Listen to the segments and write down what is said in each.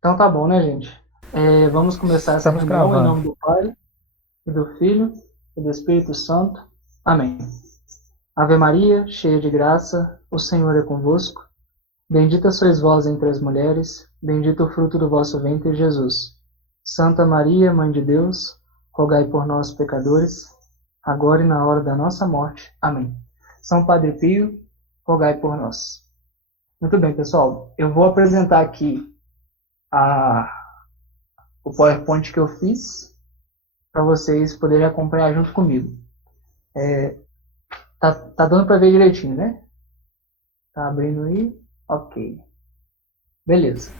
Então tá bom, né, gente? Vamos começar essa Estamos reunião em gravando. nome do Pai, e do Filho, e do Espírito Santo. Amém. Ave Maria, cheia de graça, o Senhor é convosco. Bendita sois vós entre as mulheres, bendito o fruto do vosso ventre, Jesus. Santa Maria, Mãe de Deus, rogai por nós, pecadores, agora e na hora da nossa morte. Amém. São Padre Pio, rogai por nós. Muito bem, pessoal. Eu vou apresentar aqui a, o PowerPoint que eu fiz para vocês poderem acompanhar junto comigo. Tá dando para ver direitinho, né? Tá abrindo aí? Ok. Beleza.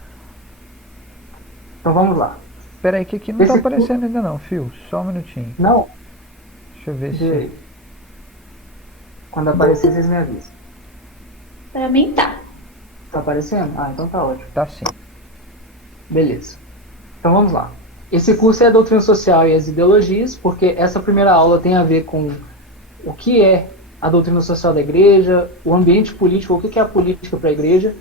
Então vamos lá. Espera aí que aqui não tá Esse aparecendo ainda não, fio. Só um minutinho. não, Deixa eu ver se... de... quando aparecer vocês me avisam. Pra mim tá. Tá aparecendo? Ah, então tá ótimo. Tá sim. Beleza. Então vamos lá. Esse curso é a doutrina social e as ideologias, porque essa primeira aula tem a ver com o que é a doutrina social da igreja, o ambiente político, o que é a política para a igreja,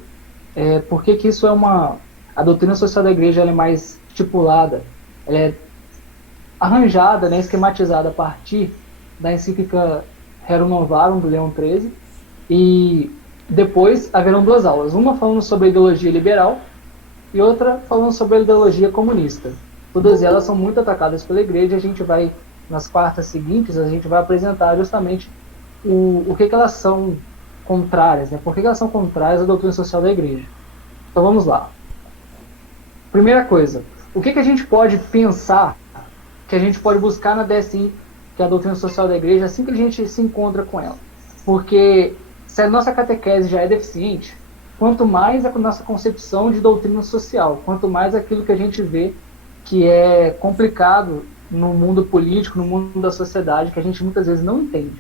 por que isso é uma... A doutrina social da igreja ela é mais estipulada, ela é arranjada, né, esquematizada a partir da encíclica Rerum Novarum, do Leão XIII, e depois haverão duas aulas, uma falando sobre a ideologia liberal e outra falando sobre a ideologia comunista. Todas elas são muito atacadas pela igreja, a gente vai, nas quartas seguintes, a gente vai apresentar justamente o que elas são contrárias, né? Por que elas são contrárias à doutrina social da igreja. Então vamos lá. Primeira coisa, o que a gente pode pensar, que a gente pode buscar na DSI, que é a doutrina social da igreja, assim que a gente se encontra com ela. Porque se a nossa catequese já é deficiente, quanto mais a nossa concepção de doutrina social, quanto mais aquilo que a gente vê que é complicado no mundo político, no mundo da sociedade, que a gente muitas vezes não entende,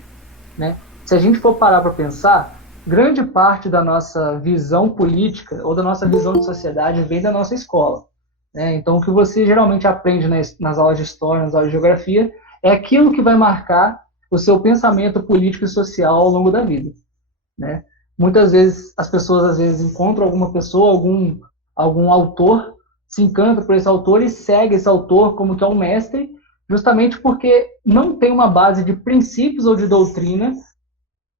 né? Se a gente for parar para pensar, grande parte da nossa visão política ou da nossa visão de sociedade vem da nossa escola, né? Então, o que você geralmente aprende nas aulas de história, nas aulas de geografia, é aquilo que vai marcar o seu pensamento político e social ao longo da vida, né? Muitas vezes as pessoas às vezes encontram alguma pessoa, algum autor, se encanta por esse autor e segue esse autor como que é um mestre, justamente porque não tem uma base de princípios ou de doutrina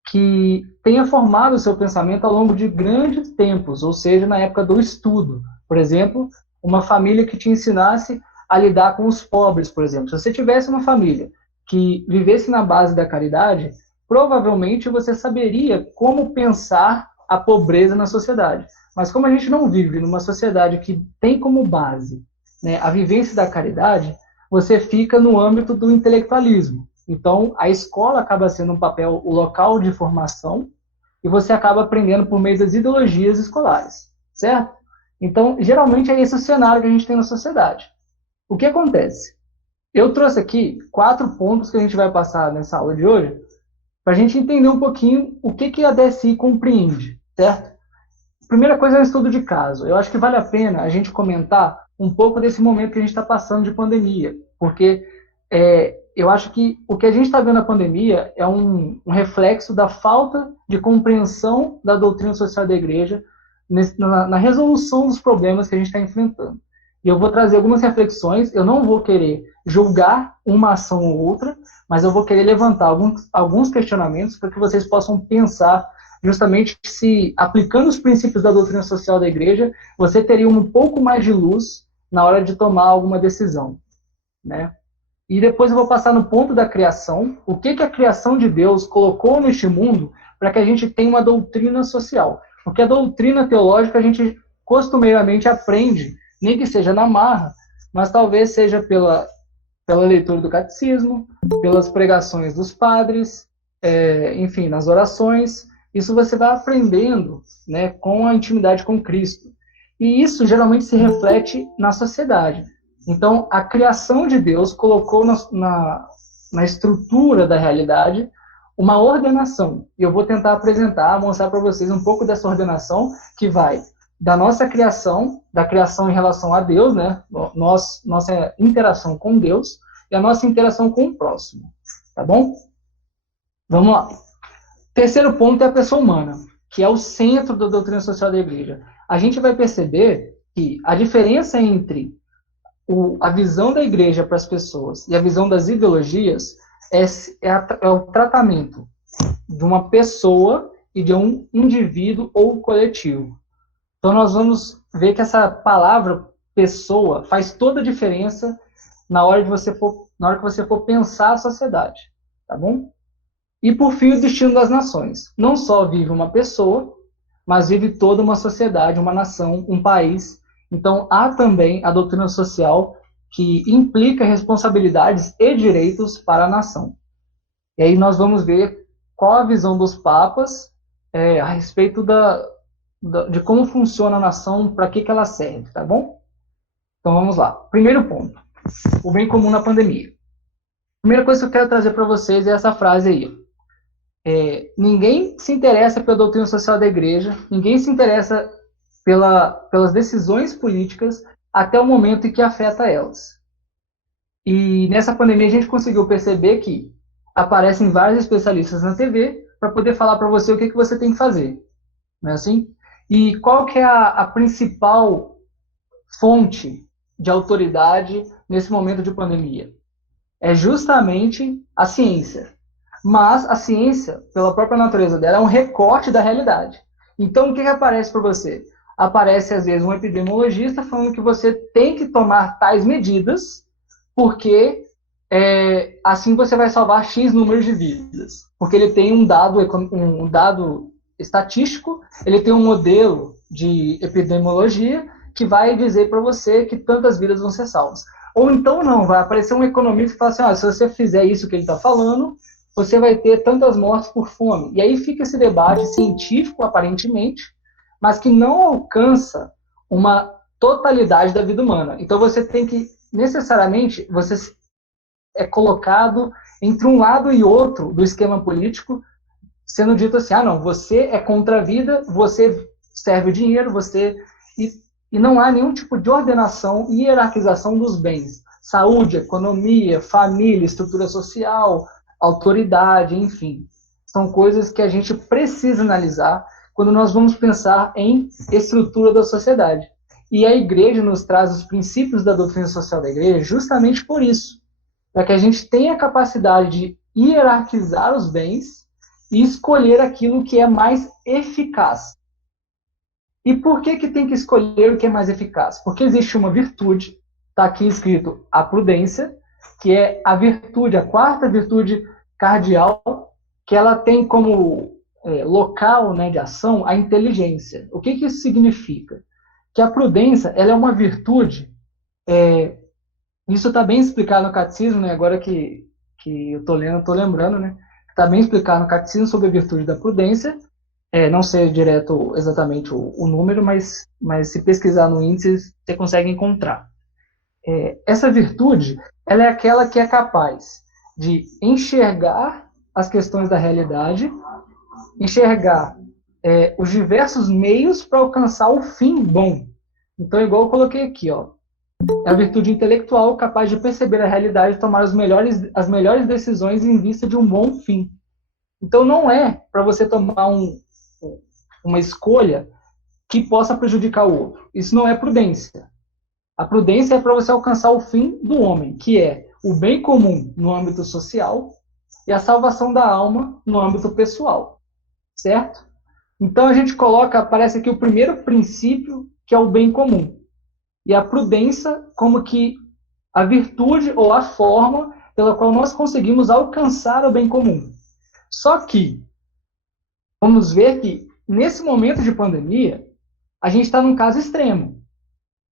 que tenha formado o seu pensamento ao longo de grandes tempos, ou seja, na época do estudo. Por exemplo, uma família que te ensinasse a lidar com os pobres, por exemplo. Se você tivesse uma família que vivesse na base da caridade, provavelmente você saberia como pensar a pobreza na sociedade. Mas como a gente não vive numa sociedade que tem como base, né, a vivência da caridade, você fica no âmbito do intelectualismo. Então, a escola acaba sendo um papel, o local de formação, e você acaba aprendendo por meio das ideologias escolares, certo? Então, geralmente é esse o cenário que a gente tem na sociedade. O que acontece? Eu trouxe aqui 4 pontos que a gente vai passar nessa aula de hoje, para a gente entender um pouquinho o que a DSI compreende, certo? Primeira coisa é o estudo de caso. Eu acho que vale a pena a gente comentar um pouco desse momento que a gente está passando de pandemia, porque eu acho que o que a gente está vendo na pandemia é um reflexo da falta de compreensão da doutrina social da igreja na resolução dos problemas que a gente está enfrentando. E eu vou trazer algumas reflexões, eu não vou querer julgar uma ação ou outra, mas eu vou querer levantar alguns questionamentos para que vocês possam pensar justamente se, aplicando os princípios da doutrina social da igreja, você teria um pouco mais de luz na hora de tomar alguma decisão, né? E depois eu vou passar no ponto da criação, o que a criação de Deus colocou neste mundo para que a gente tenha uma doutrina social. Porque a doutrina teológica a gente costumeiramente aprende, nem que seja na marra, mas talvez seja pela leitura do catecismo, pelas pregações dos padres, enfim, nas orações. Isso você vai aprendendo, né, com a intimidade com Cristo. E isso geralmente se reflete na sociedade. Então, a criação de Deus colocou na estrutura da realidade uma ordenação. E eu vou tentar apresentar, mostrar para vocês um pouco dessa ordenação que vai da nossa criação, da criação em relação a Deus, né? Nossa interação com Deus e a nossa interação com o próximo. Tá bom? Vamos lá. Terceiro ponto é a pessoa humana, que é o centro da doutrina social da igreja. A gente vai perceber que a diferença entre a visão da igreja para as pessoas e a visão das ideologias é o tratamento de uma pessoa e de um indivíduo ou coletivo. Então nós vamos ver que essa palavra pessoa faz toda a diferença na hora que você for pensar a sociedade, tá bom? E por fim, o destino das nações. Não só vive uma pessoa, mas vive toda uma sociedade, uma nação, um país. Então há também a doutrina social que implica responsabilidades e direitos para a nação. E aí nós vamos ver qual a visão dos papas a respeito de como funciona a nação, para que ela serve, tá bom? Então vamos lá. Primeiro ponto, o bem comum na pandemia. Primeira coisa que eu quero trazer para vocês é essa frase aí. Ninguém se interessa pela doutrina social da igreja, ninguém se interessa pelas decisões políticas até o momento em que afeta elas. E nessa pandemia a gente conseguiu perceber que aparecem vários especialistas na TV para poder falar para você o que você tem que fazer. Não é assim? E qual que é a principal fonte de autoridade nesse momento de pandemia? É justamente a ciência. Mas a ciência, pela própria natureza dela, é um recorte da realidade. Então, o que aparece para você? Aparece, às vezes, um epidemiologista falando que você tem que tomar tais medidas, porque assim você vai salvar X número de vidas. Porque ele tem um dado estatístico, ele tem um modelo de epidemiologia que vai dizer para você que tantas vidas vão ser salvas. Ou então não, vai aparecer um economista que fala assim, se você fizer isso que ele está falando, você vai ter tantas mortes por fome. E aí fica esse debate científico, aparentemente, mas que não alcança uma totalidade da vida humana. Então você tem que, necessariamente, você é colocado entre um lado e outro do esquema político, sendo dito assim, não, você é contra a vida, você serve o dinheiro, e não há nenhum tipo de ordenação e hierarquização dos bens. Saúde, economia, família, estrutura social, autoridade, enfim. São coisas que a gente precisa analisar quando nós vamos pensar em estrutura da sociedade. E a igreja nos traz os princípios da doutrina social da igreja justamente por isso, para que a gente tenha a capacidade de hierarquizar os bens e escolher aquilo que é mais eficaz. E por que tem que escolher o que é mais eficaz? Porque existe uma virtude, está aqui escrito a prudência, que é a virtude, a quarta virtude cardial, que ela tem como local, né, de ação a inteligência. O que isso significa? Que a prudência ela é uma virtude, isso está bem explicado no catecismo, né, agora que eu estou lendo, estou lembrando, né, está bem explicado no catecismo sobre a virtude da prudência, não sei direto exatamente o número, mas se pesquisar no índice, você consegue encontrar. Essa virtude, ela é aquela que é capaz de enxergar as questões da realidade, enxergar os diversos meios para alcançar o fim bom. Então, igual eu coloquei aqui, ó, é a virtude intelectual capaz de perceber a realidade e tomar as melhores decisões em vista de um bom fim. Então, não é para você tomar uma escolha que possa prejudicar o outro. Isso não é prudência. A prudência é para você alcançar o fim do homem, que é o bem comum no âmbito social e a salvação da alma no âmbito pessoal. Certo? Então a gente aparece aqui o primeiro princípio, que é o bem comum. E a prudência como que a virtude ou a forma pela qual nós conseguimos alcançar o bem comum. Só que, vamos ver que, nesse momento de pandemia, a gente está num caso extremo.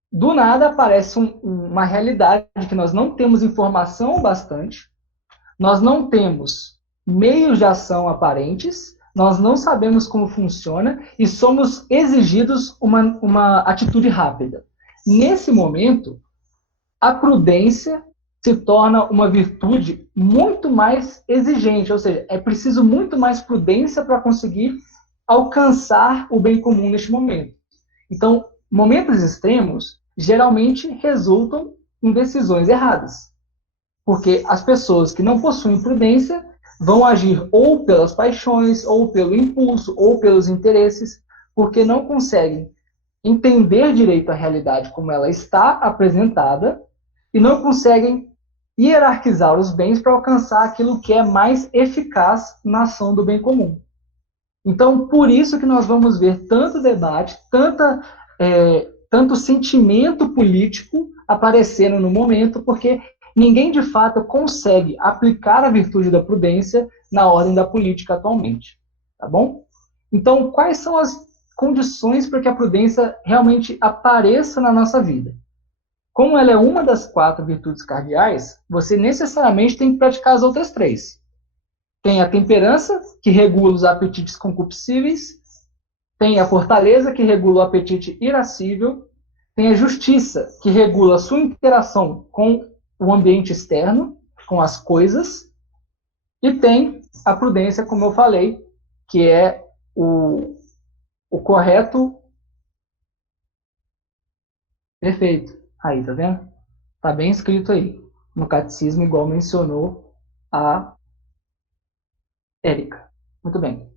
Do nada aparece uma realidade que nós não temos informação bastante, nós não temos meios de ação aparentes, nós não sabemos como funciona e somos exigidos uma atitude rápida. Nesse momento, a prudência se torna uma virtude muito mais exigente, ou seja, é preciso muito mais prudência para conseguir alcançar o bem comum neste momento. Então, momentos extremos geralmente resultam em decisões erradas, porque as pessoas que não possuem prudência vão agir ou pelas paixões, ou pelo impulso, ou pelos interesses, porque não conseguem entender direito a realidade como ela está apresentada e não conseguem hierarquizar os bens para alcançar aquilo que é mais eficaz na ação do bem comum. Então, por isso que nós vamos ver tanto debate, tanto sentimento político aparecendo no momento, porque ninguém de fato consegue aplicar a virtude da prudência na ordem da política atualmente. Tá bom? Então, quais são as condições para que a prudência realmente apareça na nossa vida? Como ela é uma das 4 virtudes cardeais, você necessariamente tem que praticar as outras 3. Tem a temperança, que regula os apetites concupiscíveis. Tem a fortaleza, que regula o apetite irascível. Tem a justiça, que regula a sua interação com o ambiente externo, com as coisas. E tem a prudência, como eu falei, que é o correto. Perfeito. Aí, tá vendo? Tá bem escrito aí. No catecismo, igual mencionou a Érica. Muito bem.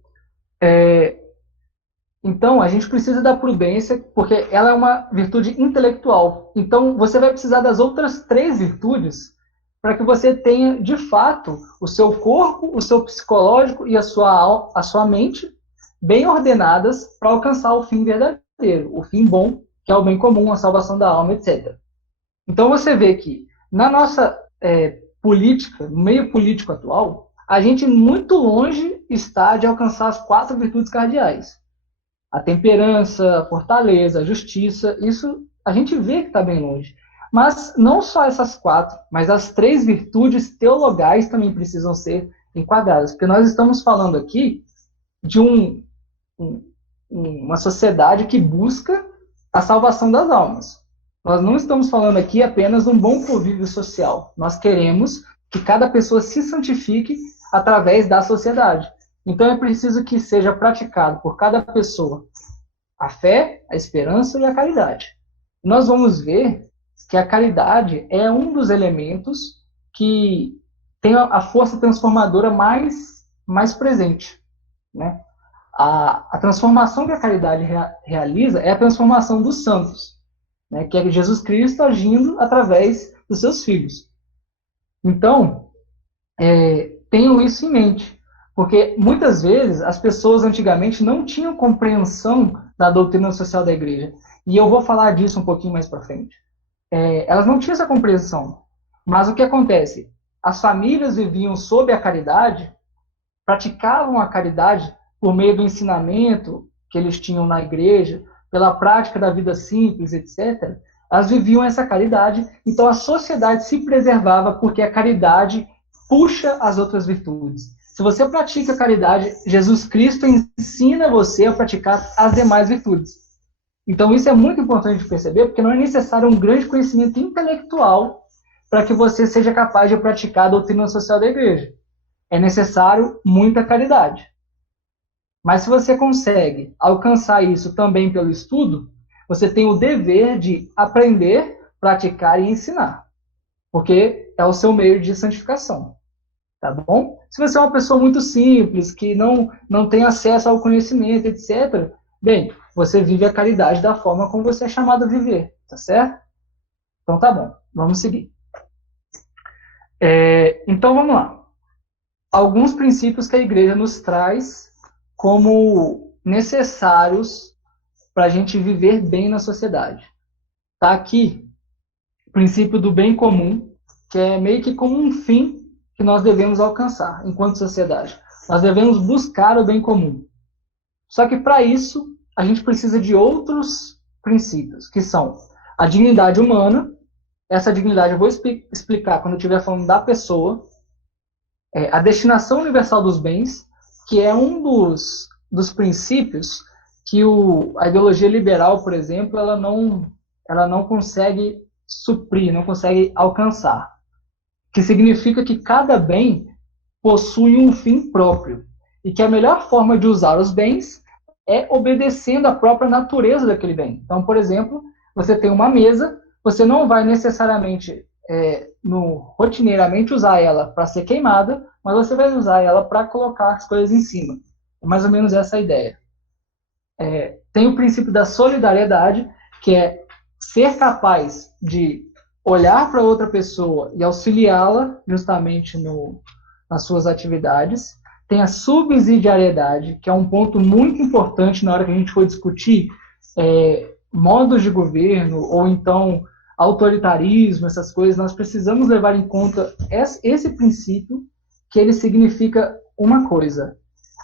Então, a gente precisa da prudência, porque ela é uma virtude intelectual. Então, você vai precisar das outras 3 virtudes para que você tenha, de fato, o seu corpo, o seu psicológico e a sua mente bem ordenadas para alcançar o fim verdadeiro, o fim bom, que é o bem comum, a salvação da alma, etc. Então, você vê que, na nossa política, no meio político atual, a gente muito longe está de alcançar as 4 virtudes cardeais. A temperança, a fortaleza, a justiça, isso a gente vê que está bem longe. Mas não só essas 4, mas as 3 virtudes teologais também precisam ser enquadradas. Porque nós estamos falando aqui de uma sociedade que busca a salvação das almas. Nós não estamos falando aqui apenas de um bom convívio social. Nós queremos que cada pessoa se santifique através da sociedade. Então é preciso que seja praticado por cada pessoa a fé, a esperança e a caridade. Nós vamos ver que a caridade é um dos elementos que tem a força transformadora mais presente. Né? A transformação que a caridade realiza é a transformação dos santos, né? Que é Jesus Cristo agindo através dos seus filhos. Então, tenham isso em mente. Porque, muitas vezes, as pessoas antigamente não tinham compreensão da doutrina social da igreja. E eu vou falar disso um pouquinho mais para frente. Elas não tinham essa compreensão. Mas o que acontece? As famílias viviam sob a caridade, praticavam a caridade por meio do ensinamento que eles tinham na igreja, pela prática da vida simples, etc. Elas viviam essa caridade, então a sociedade se preservava porque a caridade puxa as outras virtudes. Se você pratica a caridade, Jesus Cristo ensina você a praticar as demais virtudes. Então isso é muito importante de perceber, porque não é necessário um grande conhecimento intelectual para que você seja capaz de praticar a doutrina social da igreja. É necessário muita caridade. Mas se você consegue alcançar isso também pelo estudo, você tem o dever de aprender, praticar e ensinar. Porque é o seu meio de santificação. Tá bom? Se você é uma pessoa muito simples, que não tem acesso ao conhecimento, etc., bem, você vive a caridade da forma como você é chamado a viver, tá certo? Então tá bom, vamos seguir. Então vamos lá. Alguns princípios que a igreja nos traz como necessários para a gente viver bem na sociedade. Tá aqui o princípio do bem comum, que é meio que como um fim que nós devemos alcançar enquanto sociedade. Nós devemos buscar o bem comum. Só que para isso, a gente precisa de outros princípios, que são a dignidade humana. Essa dignidade eu vou explicar quando eu estiver falando da pessoa. A destinação universal dos bens, que é um dos princípios que a ideologia liberal, por exemplo, ela não consegue suprir, não consegue alcançar. Que significa que cada bem possui um fim próprio e que a melhor forma de usar os bens é obedecendo à própria natureza daquele bem. Então, por exemplo, você tem uma mesa, você não vai necessariamente rotineiramente usar ela para ser queimada, mas você vai usar ela para colocar as coisas em cima. É mais ou menos essa a ideia. tem o princípio da solidariedade, que é ser capaz de olhar para outra pessoa e auxiliá-la justamente nas suas atividades. Tem a subsidiariedade, que é um ponto muito importante na hora que a gente for discutir modos de governo, ou então autoritarismo, essas coisas. Nós precisamos levar em conta esse princípio, que ele significa uma coisa: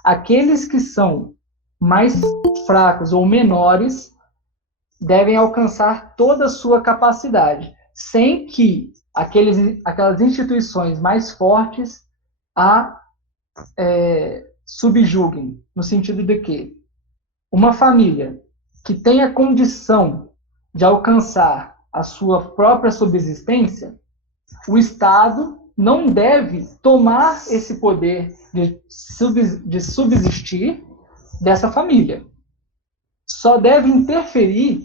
aqueles que são mais fracos ou menores devem alcançar toda a sua capacidade, sem que aquelas instituições mais fortes a subjuguem, no sentido de que uma família que tenha condição de alcançar a sua própria subsistência, o Estado não deve tomar esse poder de subsistir dessa família. Só deve interferir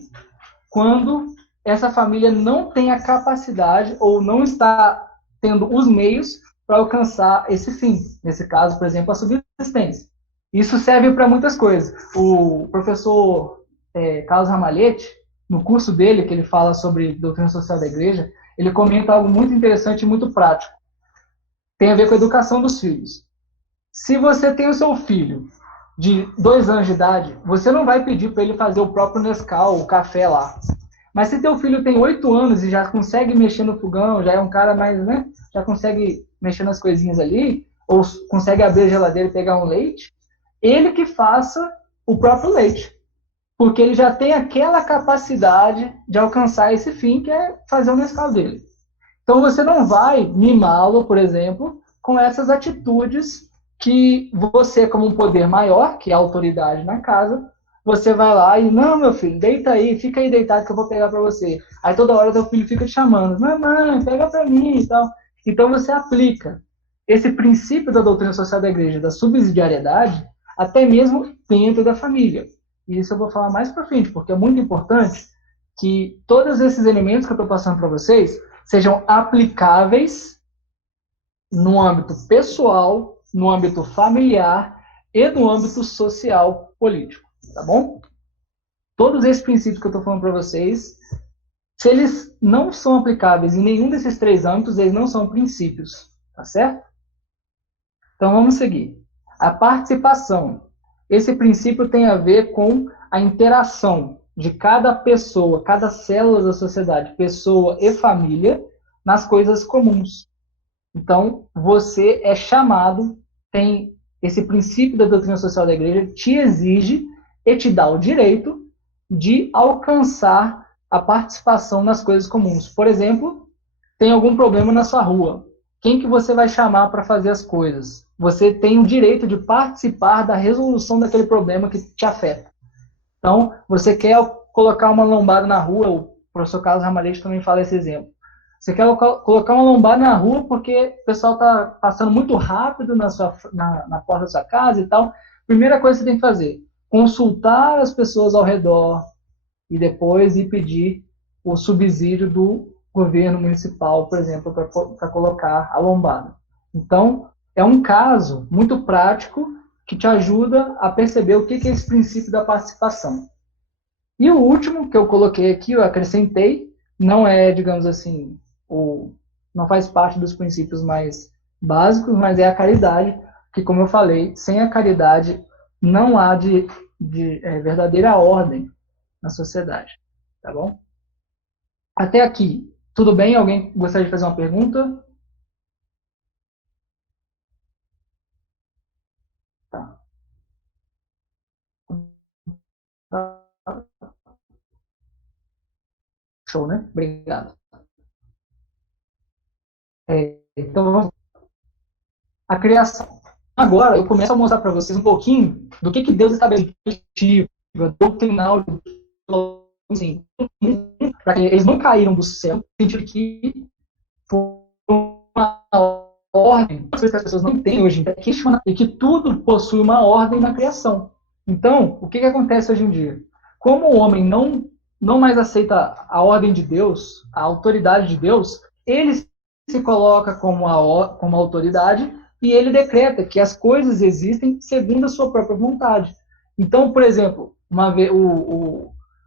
quando essa família não tem a capacidade ou não está tendo os meios para alcançar esse fim. Nesse caso, por exemplo, a subsistência. Isso serve para muitas coisas. O professor Carlos Ramalhete, no curso dele, que ele fala sobre doutrina social da igreja, ele comenta algo muito interessante e muito prático. Tem a ver com a educação dos filhos. Se você tem o seu filho de 2 anos de idade, você não vai pedir para ele fazer o próprio Nescau, o café lá. Mas se teu filho tem 8 anos e já consegue mexer no fogão, já é um cara mais, né? Já consegue mexer nas coisinhas ali, ou consegue abrir a geladeira e pegar um leite, ele que faça o próprio leite. Porque ele já tem aquela capacidade de alcançar esse fim, que é fazer o Nescau dele. Então você não vai mimá-lo, por exemplo, com essas atitudes que você, como um poder maior, que é a autoridade na casa, você vai lá e, não, meu filho, deita aí, fica aí deitado que eu vou pegar para você. Aí toda hora teu filho fica te chamando, mamãe, pega para mim e tal. Então você aplica esse princípio da doutrina social da igreja, da subsidiariedade, até mesmo dentro da família. E isso eu vou falar mais para frente, porque é muito importante que todos esses elementos que eu estou passando para vocês sejam aplicáveis no âmbito pessoal, no âmbito familiar e no âmbito social político, tá bom? Todos esses princípios que eu estou falando para vocês, se eles não são aplicáveis em nenhum desses 3 âmbitos, eles não são princípios, tá certo? Então vamos seguir. A participação. Esse princípio tem a ver com a interação de cada pessoa, cada célula da sociedade, pessoa e família, nas coisas comuns. Então, você é chamado, tem esse princípio da doutrina social da igreja, te exige e te dá o direito de alcançar a participação nas coisas comuns. Por exemplo, tem algum problema na sua rua. Quem que você vai chamar para fazer as coisas? Você tem o direito de participar da resolução daquele problema que te afeta. Então, você quer colocar uma lombada na rua, o professor Carlos Ramalhete também fala esse exemplo. Você quer colocar uma lombada na rua porque o pessoal está passando muito rápido na porta da sua casa e tal. Primeira coisa que você tem que fazer, consultar as pessoas ao redor e depois ir pedir o subsídio do governo municipal, por exemplo, para colocar a lombada. Então, é um caso muito prático que te ajuda a perceber o que é esse princípio da participação. E o último que eu coloquei aqui, eu acrescentei, não é, digamos assim, não faz parte dos princípios mais básicos, mas é a caridade, que, como eu falei, sem a caridade não há verdadeira ordem na sociedade. Tá bom? Até aqui, tudo bem? Alguém gostaria de fazer uma pergunta? Tá. Show, né? Obrigado. Então, vamos a criação. Agora, eu começo a mostrar para vocês um pouquinho do que Deus estabeleceu, doutrinal, assim, para que eles não caíram do céu, no sentido que foi uma ordem, as pessoas não têm hoje, e que tudo possui uma ordem na criação. Então, o que acontece hoje em dia? Como o homem não mais aceita a ordem de Deus, a autoridade de Deus, ele se coloca como autoridade e ele decreta que as coisas existem segundo a sua própria vontade. Então, por exemplo,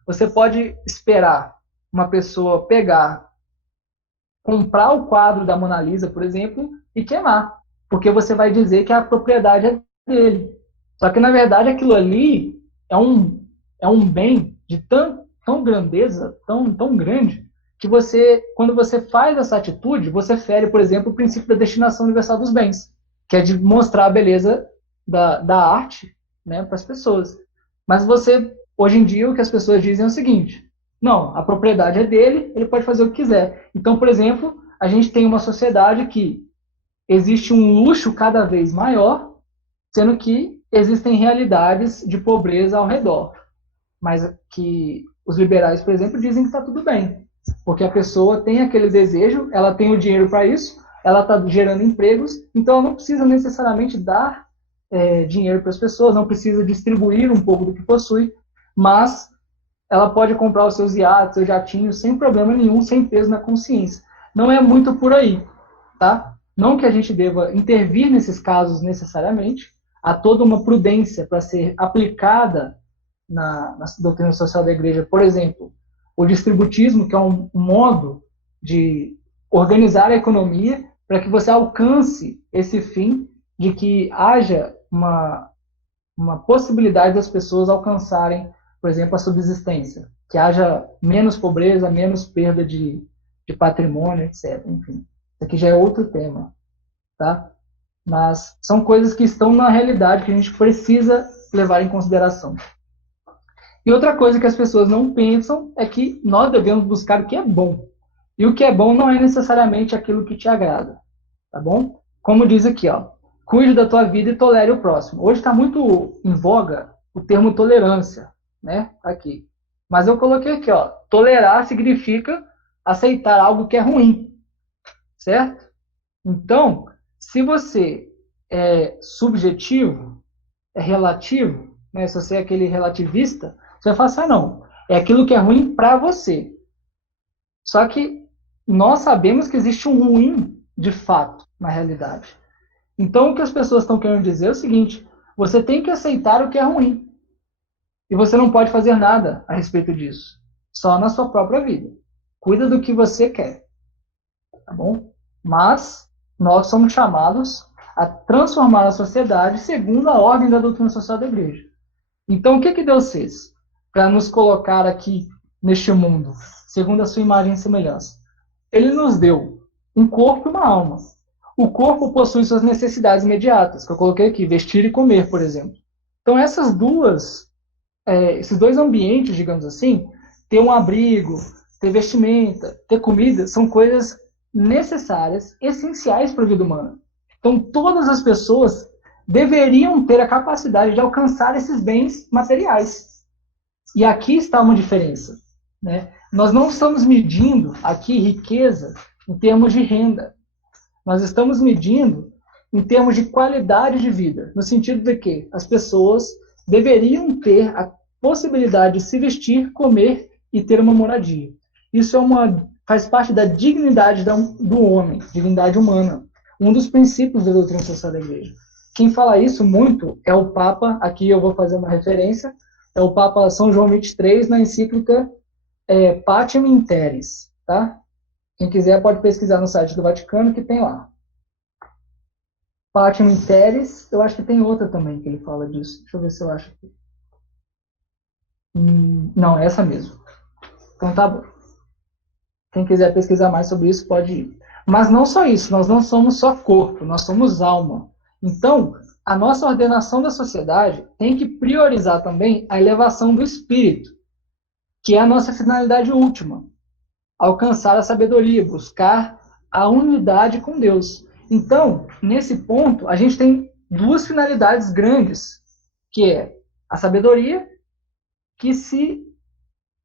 você pode esperar uma pessoa comprar o quadro da Mona Lisa, por exemplo, e queimar, porque você vai dizer que a propriedade é dele. Só que, na verdade, aquilo ali é um bem de tão grandeza, tão grande, que quando você faz essa atitude, você fere, por exemplo, o princípio da destinação universal dos bens, que é de mostrar a beleza da arte, né, para as pessoas. Mas hoje em dia, o que as pessoas dizem é o seguinte: não, a propriedade é dele, ele pode fazer o que quiser. Então, por exemplo, a gente tem uma sociedade que existe um luxo cada vez maior, sendo que existem realidades de pobreza ao redor. Mas que os liberais, por exemplo, dizem que está tudo bem, porque a pessoa tem aquele desejo, ela tem o dinheiro para isso, ela está gerando empregos, então ela não precisa necessariamente dar dinheiro para as pessoas, não precisa distribuir um pouco do que possui, mas ela pode comprar os seus iates, seus jatinhos, sem problema nenhum, sem peso na consciência. Não é muito por aí, tá? Não que a gente deva intervir nesses casos necessariamente, há toda uma prudência para ser aplicada na doutrina social da igreja. Por exemplo, o distributismo, que é um modo de organizar a economia para que você alcance esse fim de que haja uma possibilidade das pessoas alcançarem, por exemplo, a subsistência, que haja menos pobreza, menos perda de patrimônio, etc. Enfim, isso aqui já é outro tema, tá? Mas são coisas que estão na realidade que a gente precisa levar em consideração. E outra coisa que as pessoas não pensam é que nós devemos buscar o que é bom. E o que é bom não é necessariamente aquilo que te agrada, tá bom? Como diz aqui, ó, cuide da tua vida e tolere o próximo. Hoje está muito em voga o termo tolerância, né? Aqui. Mas eu coloquei aqui, ó, tolerar significa aceitar algo que é ruim, certo? Então, se você é subjetivo, é relativo, né? Se você é aquele relativista, você vai falar assim, não, é aquilo que é ruim para você. Só que nós sabemos que existe um ruim de fato na realidade. Então, o que as pessoas estão querendo dizer é o seguinte: você tem que aceitar o que é ruim. E você não pode fazer nada a respeito disso. Só na sua própria vida. Cuida do que você quer. Tá bom? Mas nós somos chamados a transformar a sociedade segundo a ordem da doutrina social da igreja. Então, o que Deus fez para nos colocar aqui neste mundo, segundo a sua imagem e semelhança? Ele nos deu um corpo e uma alma. O corpo possui suas necessidades imediatas, que eu coloquei aqui, vestir e comer, por exemplo. Então, esses dois ambientes, digamos assim, ter um abrigo, ter vestimenta, ter comida, são coisas necessárias, essenciais para a vida humana. Então, todas as pessoas deveriam ter a capacidade de alcançar esses bens materiais. E aqui está uma diferença, né? Nós não estamos medindo aqui riqueza em termos de renda. Nós estamos medindo em termos de qualidade de vida, no sentido de que as pessoas deveriam ter a possibilidade de se vestir, comer e ter uma moradia. Isso faz parte da dignidade do homem, dignidade humana, um dos princípios da doutrina social da igreja. Quem fala isso muito é o Papa, aqui eu vou fazer uma referência, é o Papa São João XXIII, na encíclica Pacem in Terris, tá? Quem quiser pode pesquisar no site do Vaticano, que tem lá. Pacem in Terris, eu acho que tem outra também que ele fala disso. Deixa eu ver se eu acho aqui. Não, é essa mesmo. Então tá bom. Quem quiser pesquisar mais sobre isso pode ir. Mas não só isso, nós não somos só corpo, nós somos alma. Então, a nossa ordenação da sociedade tem que priorizar também a elevação do espírito, que é a nossa finalidade última. Alcançar a sabedoria, buscar a unidade com Deus. Então, nesse ponto, a gente tem duas finalidades grandes, que é a sabedoria, que se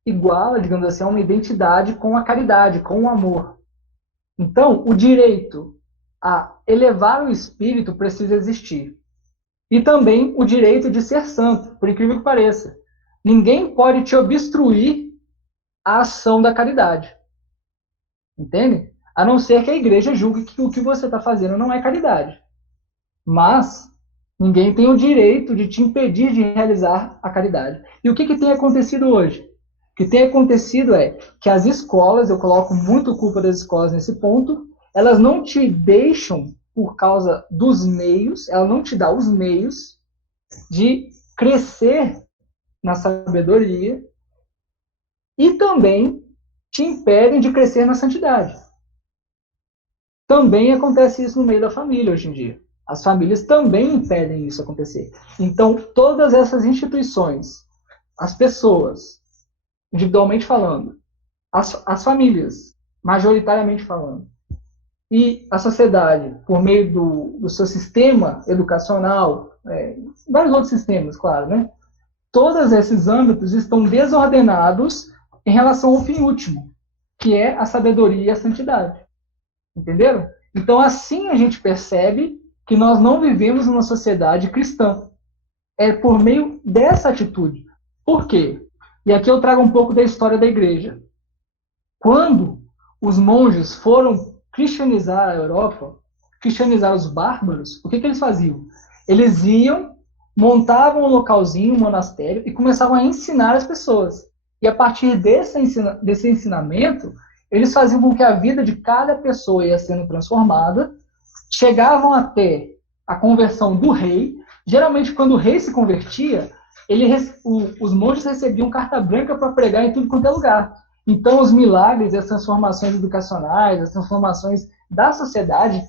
iguala, digamos assim, a uma identidade com a caridade, com o amor. Então, o direito a elevar o espírito precisa existir. E também o direito de ser santo, por incrível que pareça. Ninguém pode te obstruir a ação da caridade. Entende? A não ser que a igreja julgue que o que você está fazendo não é caridade. Mas Ninguém tem o direito de te impedir de realizar a caridade. E o que tem acontecido hoje? O que tem acontecido é que as escolas, eu coloco muito culpa das escolas nesse ponto, elas não te deixam, por causa dos meios, ela não te dá os meios de crescer na sabedoria e também te impedem de crescer na santidade. Também acontece isso no meio da família hoje em dia. As famílias também impedem isso acontecer. Então, todas essas instituições, as pessoas, individualmente falando, as famílias, majoritariamente falando, e a sociedade, por meio do seu sistema educacional, vários outros sistemas, claro, né? Todos esses âmbitos estão desordenados em relação ao fim último, que é a sabedoria e a santidade. Entenderam? Então, assim a gente percebe que nós não vivemos numa sociedade cristã. É por meio dessa atitude. Por quê? E aqui eu trago um pouco da história da igreja. Quando os monges foram cristianizar a Europa, cristianizar os bárbaros, o que eles faziam? Eles iam, montavam um localzinho, um monastério, e começavam a ensinar as pessoas. E a partir desse ensinamento, eles faziam com que a vida de cada pessoa ia sendo transformada, chegavam até a conversão do rei. Geralmente, quando o rei se convertia, os monges recebiam carta branca para pregar em tudo quanto é lugar. Então, os milagres, as transformações educacionais, as transformações da sociedade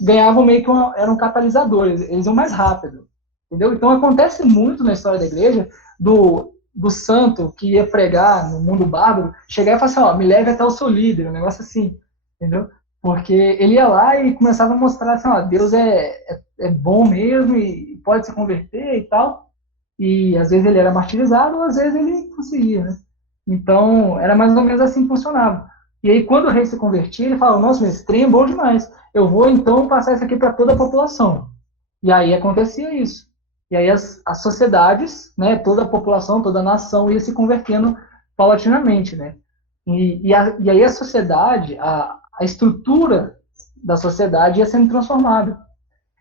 ganhavam meio que eram catalisadores, eles iam mais rápido. Entendeu? Então, acontece muito na história da igreja do santo que ia pregar no mundo bárbaro, chegar e falar assim, ó, me leve até o seu líder, um negócio assim, entendeu? Porque ele ia lá e começava a mostrar assim, ó, Deus é bom mesmo e pode se converter e tal, e às vezes ele era martirizado, ou às vezes ele conseguia, né? Então, era mais ou menos assim que funcionava. E aí, quando o rei se convertia, ele falava, nossa, mas esse trem é bom demais, eu vou então passar isso aqui para toda a população. E aí acontecia isso. E aí as sociedades, né, toda a população, toda a nação ia se convertendo paulatinamente, né? E aí a sociedade, a estrutura da sociedade ia sendo transformada.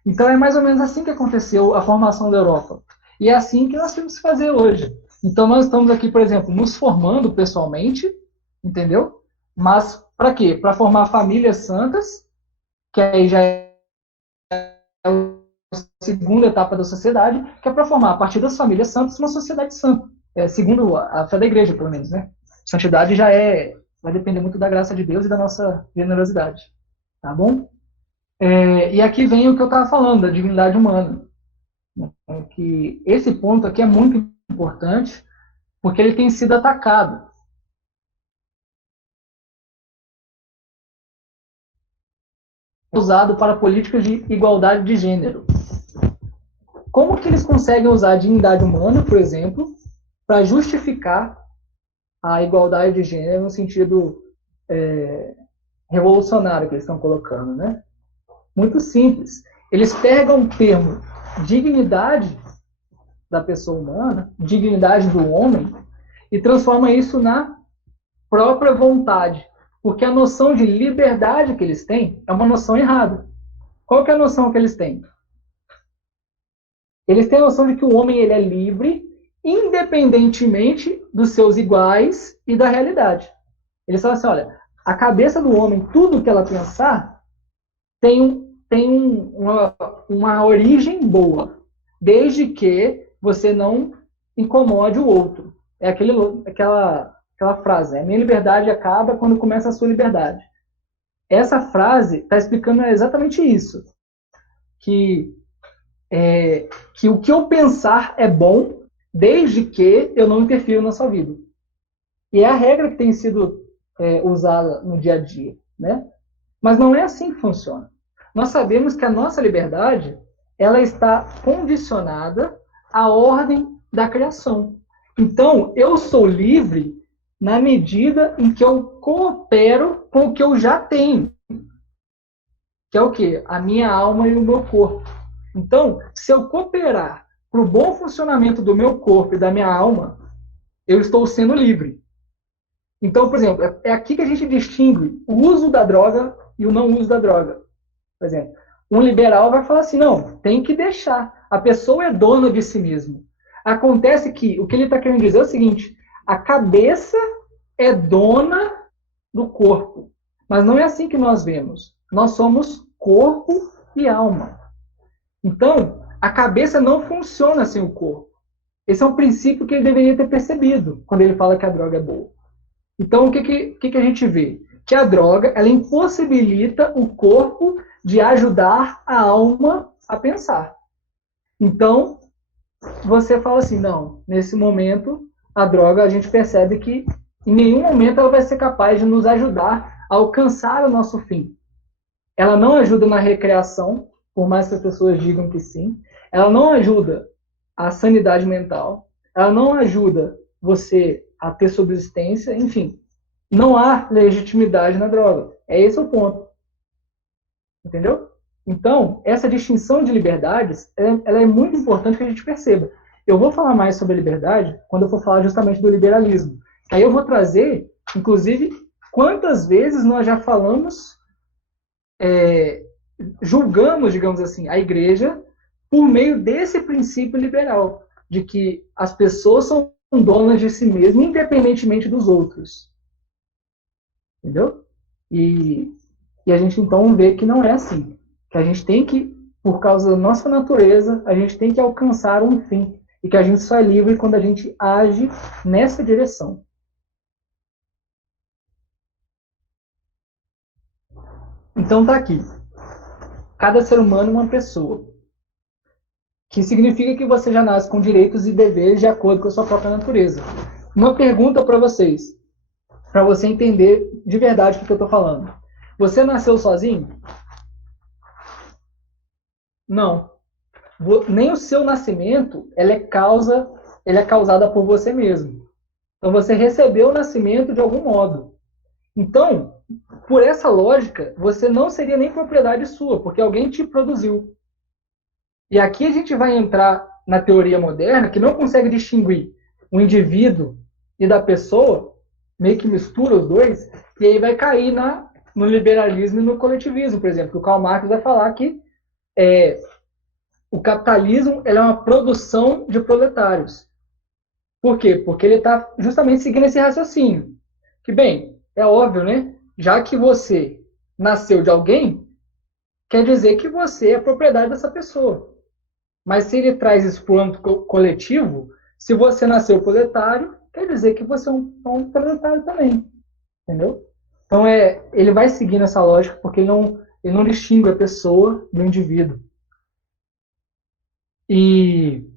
Então é mais ou menos assim que aconteceu a formação da Europa. E é assim que nós temos que fazer hoje. Então nós estamos aqui, por exemplo, nos formando pessoalmente, entendeu? Mas para quê? Para formar famílias santas, que aí já é segunda etapa da sociedade, que é para formar, a partir das famílias santas, uma sociedade santa. Segundo a fé da igreja, pelo menos, né? Santidade vai depender muito da graça de Deus e da nossa generosidade. Tá bom? E aqui vem o que eu estava falando, da divindade humana. Que esse ponto aqui é muito importante, porque ele tem sido atacado. Usado para políticas de igualdade de gênero. Como que eles conseguem usar a divindade humana, por exemplo, para justificar a igualdade de gênero no sentido revolucionário que eles estão colocando, né? Muito simples. Eles pegam o termo dignidade da pessoa humana, dignidade do homem, e transformam isso na própria vontade. Porque a noção de liberdade que eles têm é uma noção errada. Qual que é a noção que eles têm? Eles têm a noção de que o homem ele é livre, independentemente dos seus iguais e da realidade. Eles falam assim, olha, a cabeça do homem, tudo que ela pensar, tem uma origem boa, desde que você não incomode o outro. É aquela frase, a minha liberdade acaba quando começa a sua liberdade. Essa frase está explicando exatamente isso, que o que eu pensar é bom, desde que eu não interfiro na sua vida. E é a regra que tem sido usada no dia a dia, né? Mas não é assim que funciona. Nós sabemos que a nossa liberdade ela está condicionada à ordem da criação. Então, eu sou livre na medida em que eu coopero com o que eu já tenho. Que é o quê? A minha alma e o meu corpo. Então, se eu cooperar para o bom funcionamento do meu corpo e da minha alma, eu estou sendo livre. Então, por exemplo, é aqui que a gente distingue o uso da droga e o não uso da droga. Por exemplo, um liberal vai falar assim, não, tem que deixar. A pessoa é dona de si mesma. Acontece que o que ele está querendo dizer é o seguinte: a cabeça é dona do corpo. Mas não é assim que nós vemos. Nós somos corpo e alma. Então, a cabeça não funciona sem o corpo. Esse é um princípio que ele deveria ter percebido quando ele fala que a droga é boa. Então, o que a gente vê? Que a droga, ela impossibilita o corpo de ajudar a alma a pensar. Então, você fala assim, não, nesse momento, a droga, a gente percebe que em nenhum momento ela vai ser capaz de nos ajudar a alcançar o nosso fim. Ela não ajuda na recreação, por mais que as pessoas digam que sim. Ela não ajuda a sanidade mental. Ela não ajuda você a ter subsistência. Enfim, não há legitimidade na droga. Esse o ponto. Entendeu? Então, essa distinção de liberdades, ela é muito importante que a gente perceba. Eu vou falar mais sobre a liberdade quando eu for falar justamente do liberalismo. Aí eu vou trazer, inclusive, quantas vezes nós já falamos, julgamos, digamos assim, a igreja por meio desse princípio liberal, de que as pessoas são donas de si mesmas, independentemente dos outros. Entendeu? E a gente então vê que não é assim. Que a gente tem que, por causa da nossa natureza, a gente tem que alcançar um fim. E que a gente só é livre quando a gente age nessa direção. Então tá aqui. Cada ser humano é uma pessoa. Que significa que você já nasce com direitos e deveres de acordo com a sua própria natureza. Uma pergunta para vocês, para você entender de verdade o que eu estou falando. Você nasceu sozinho? Não. Nem o seu nascimento ele é causada por você mesmo. Então você recebeu o nascimento de algum modo. Então, por essa lógica, você não seria nem propriedade sua, porque alguém te produziu. E aqui a gente vai entrar na teoria moderna, que não consegue distinguir o indivíduo e da pessoa, meio que mistura os dois, e aí vai cair no liberalismo e no coletivismo, por exemplo. O Karl Marx vai falar que o capitalismo é uma produção de proletários. Por quê? Porque ele está justamente seguindo esse raciocínio. Que, bem, é óbvio, né? Já que você nasceu de alguém, quer dizer que você é propriedade dessa pessoa. Mas se ele traz isso para o âmbito coletivo, se você nasceu proletário, quer dizer que você é um proletário também. Entendeu? Então, ele vai seguindo essa lógica porque ele não distingue a pessoa do indivíduo. E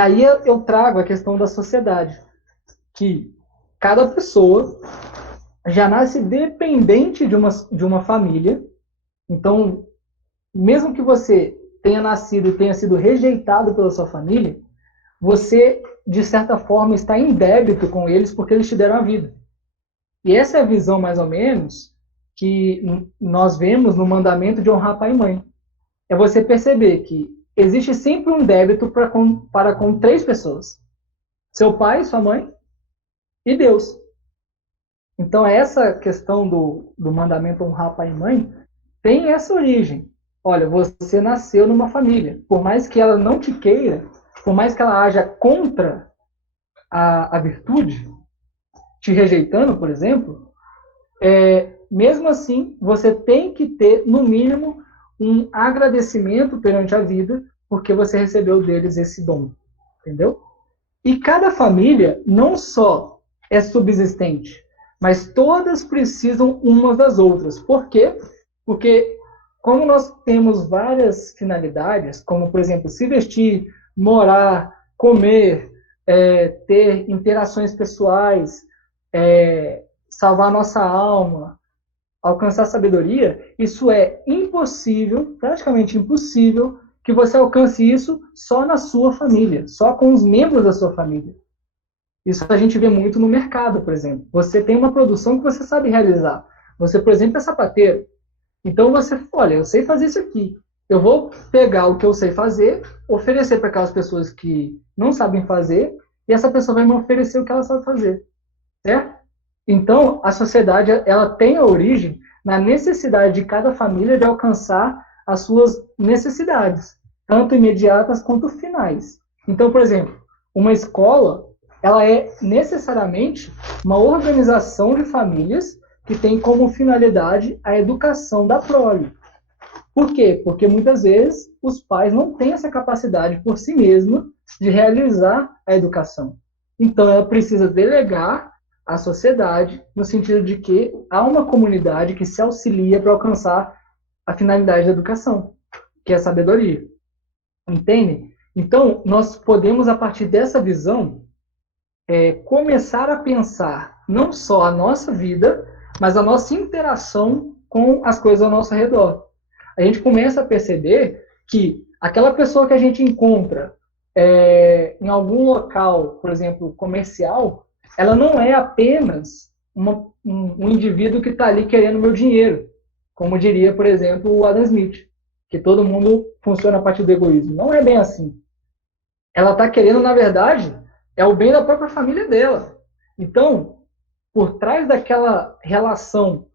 aí eu trago a questão da sociedade, que cada pessoa já nasce dependente de uma família. Então, mesmo que você tenha nascido e tenha sido rejeitado pela sua família, você, de certa forma, está em débito com eles porque eles te deram a vida. E essa é a visão, mais ou menos, que nós vemos no mandamento de honrar pai e mãe. É você perceber que existe sempre um débito para com três pessoas. Seu pai, sua mãe e Deus. Então, essa questão do mandamento honrar pai e mãe tem essa origem. Olha, você nasceu numa família. Por mais que ela não te queira, por mais que ela haja contra a virtude, te rejeitando, por exemplo, mesmo assim, você tem que ter, no mínimo, um agradecimento perante a vida, porque você recebeu deles esse dom. Entendeu? E cada família não só é subsistente, mas todas precisam umas das outras. Por quê? Porque como nós temos várias finalidades, como, por exemplo, se vestir, morar, comer, ter interações pessoais, salvar nossa alma, alcançar sabedoria, isso é impossível, praticamente impossível, que você alcance isso só na sua família, só com os membros da sua família. Isso a gente vê muito no mercado, por exemplo. Você tem uma produção que você sabe realizar. Você, por exemplo, é sapateiro. Então você, olha, eu sei fazer isso aqui. Eu vou pegar o que eu sei fazer, oferecer para aquelas pessoas que não sabem fazer, e essa pessoa vai me oferecer o que ela sabe fazer. Certo? Então, a sociedade, ela tem a origem na necessidade de cada família de alcançar as suas necessidades. tanto imediatas quanto finais. Então, por exemplo, uma escola, ela é necessariamente uma organização de famílias que tem como finalidade a educação da prole. Por quê? Porque muitas vezes os pais não têm essa capacidade por si mesmos de realizar a educação. Então, ela precisa delegar à sociedade, no sentido de que há uma comunidade que se auxilia para alcançar a finalidade da educação, que é a sabedoria. Entende? Então, nós podemos, a partir dessa visão, começar a pensar não só a nossa vida, mas a nossa interação com as coisas ao nosso redor. A gente começa a perceber que aquela pessoa que a gente encontra em algum local, por exemplo, comercial, ela não é apenas um indivíduo que está ali querendo meu dinheiro, como diria, por exemplo, o Adam Smith, que todo mundo funciona a partir do egoísmo. Não é bem assim. Ela está querendo, na verdade, é o bem da própria família dela. Então, por trás daquela relação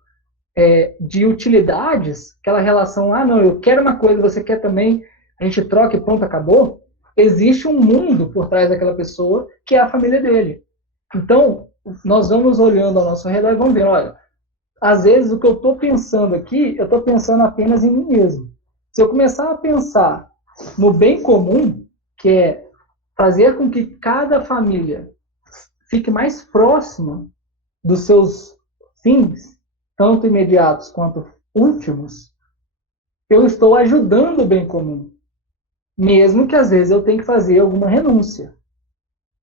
de utilidades, aquela relação, não, eu quero uma coisa, você quer também, a gente troca e pronto, acabou, existe um mundo por trás daquela pessoa que é a família dele. Então, nós vamos olhando ao nosso redor e vamos ver, olha, às vezes o que eu estou pensando aqui, eu estou pensando apenas em mim mesmo. Se eu começar a pensar no bem comum, que é fazer com que cada família fique mais próxima dos seus fins, tanto imediatos quanto últimos, eu estou ajudando o bem comum, mesmo que às vezes eu tenha que fazer alguma renúncia.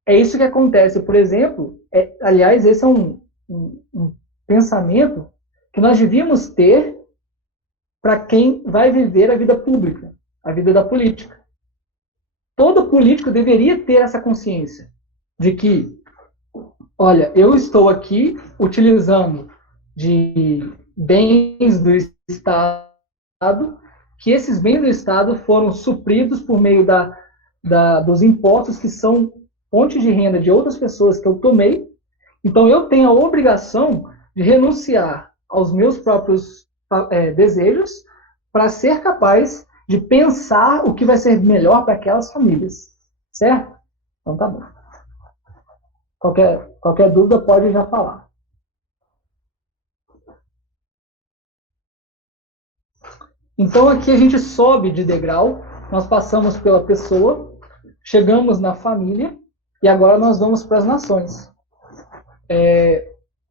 É isso que acontece, por exemplo, aliás, esse é um pensamento que nós devíamos ter para quem vai viver a vida pública, a vida da política. Todo político deveria ter essa consciência de que, olha, eu estou aqui utilizando de bens do Estado, que esses bens do Estado foram supridos por meio dos impostos que são fonte de renda de outras pessoas que eu tomei. Então, eu tenho a obrigação de renunciar aos meus próprios desejos para ser capaz de pensar o que vai ser melhor para aquelas famílias. Certo? Então, tá bom. Qualquer dúvida pode já falar. Então, aqui a gente sobe de degrau, nós passamos pela pessoa, chegamos na família, e agora nós vamos para as nações.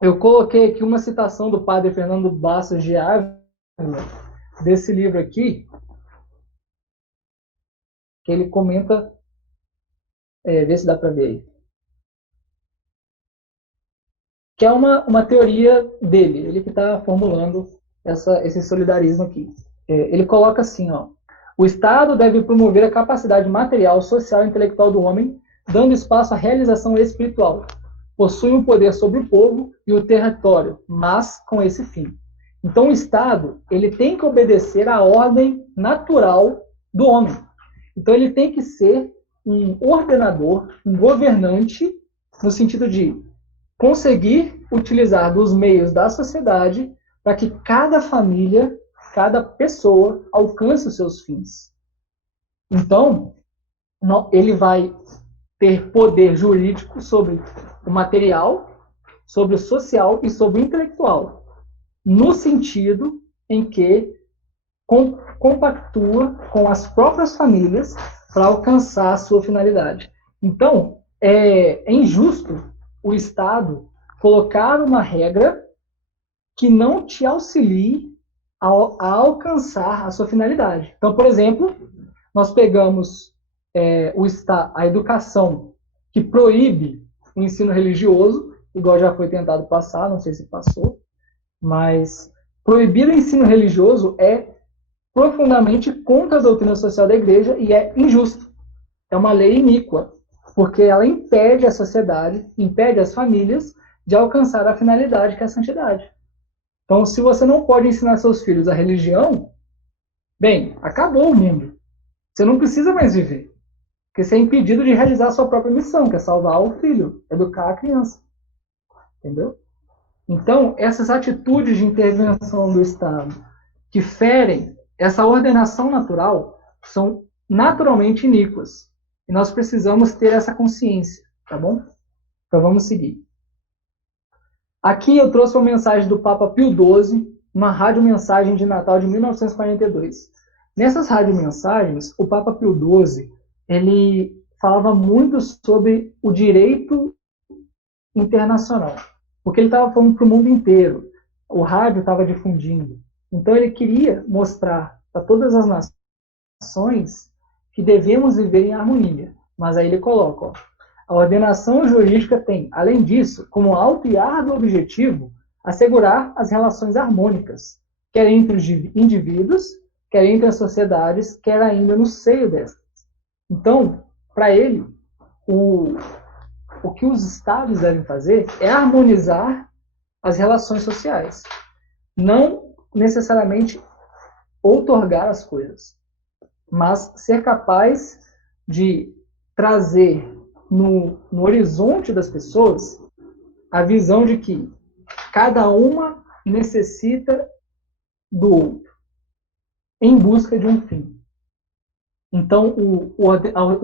Eu coloquei aqui uma citação do padre Fernando Bastos de Ávila, desse livro aqui, que ele comenta, vê se dá para ver aí, que é uma teoria dele, ele que está formulando esse solidarismo aqui. Ele coloca assim, o Estado deve promover a capacidade material, social e intelectual do homem, dando espaço à realização espiritual. Possui um poder sobre o povo e o território, mas com esse fim. Então, o Estado ele tem que obedecer à ordem natural do homem. Então, ele tem que ser um ordenador, um governante, no sentido de conseguir utilizar dos meios da sociedade para que cada família, cada pessoa alcance os seus fins. Então, ele vai ter poder jurídico sobre o material, sobre o social e sobre o intelectual, no sentido em que compactua com as próprias famílias para alcançar a sua finalidade. Então, é injusto o Estado colocar uma regra que não te auxilie a alcançar a sua finalidade. Então, por exemplo, nós pegamos a educação que proíbe o ensino religioso, igual já foi tentado passar, não sei se passou, mas proibir o ensino religioso é profundamente contra a doutrina social da igreja e é injusto. É uma lei iníqua, porque ela impede a sociedade, impede as famílias de alcançar a finalidade que é a santidade. Então, se você não pode ensinar seus filhos a religião, bem, acabou o mundo. Você não precisa mais viver. Porque você é impedido de realizar a sua própria missão, que é salvar o filho, educar a criança. Entendeu? Então, essas atitudes de intervenção do Estado que ferem essa ordenação natural são naturalmente iníquas. E nós precisamos ter essa consciência, tá bom? Então vamos seguir. Aqui eu trouxe uma mensagem do Papa Pio XII, uma rádio-mensagem de Natal de 1942. Nessas rádio-mensagens, o Papa Pio XII, ele falava muito sobre o direito internacional, porque ele estava falando para o mundo inteiro. O rádio estava difundindo. Então ele queria mostrar para todas as nações que devemos viver em harmonia. Mas aí ele coloca, ó, a ordenação jurídica tem, além disso, como alto e árduo objetivo, assegurar as relações harmônicas, quer entre os indivíduos, quer entre as sociedades, quer ainda no seio destas. Então, para ele, o que os estados devem fazer é harmonizar as relações sociais, não necessariamente outorgar as coisas, mas ser capaz de trazer no horizonte das pessoas a visão de que cada uma necessita do outro, em busca de um fim. Então, o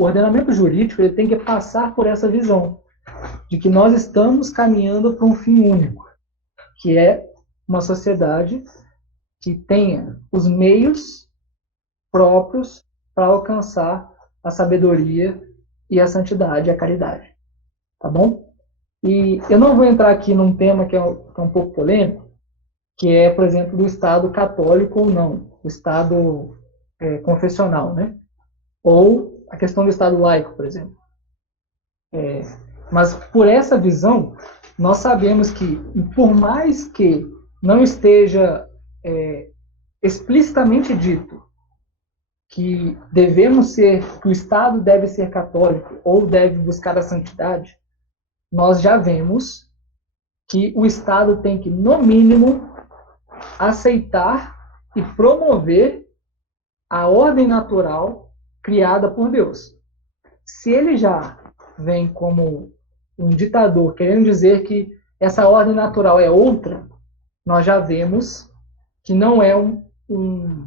ordenamento jurídico ele tem que passar por essa visão de que nós estamos caminhando para um fim único, que é uma sociedade que tenha os meios próprios para alcançar a sabedoria e a santidade e a caridade. Tá bom? E eu não vou entrar aqui num tema que é um pouco polêmico, que é, por exemplo, do Estado católico ou não, o Estado confessional, né? Ou a questão do Estado laico, por exemplo. Mas por essa visão, nós sabemos que, por mais que não esteja explicitamente dito que que o Estado deve ser católico ou deve buscar a santidade, nós já vemos que o Estado tem que, no mínimo, aceitar e promover a ordem natural criada por Deus. Se ele já vem como um ditador, querendo dizer que essa ordem natural é outra, nós já vemos que não é um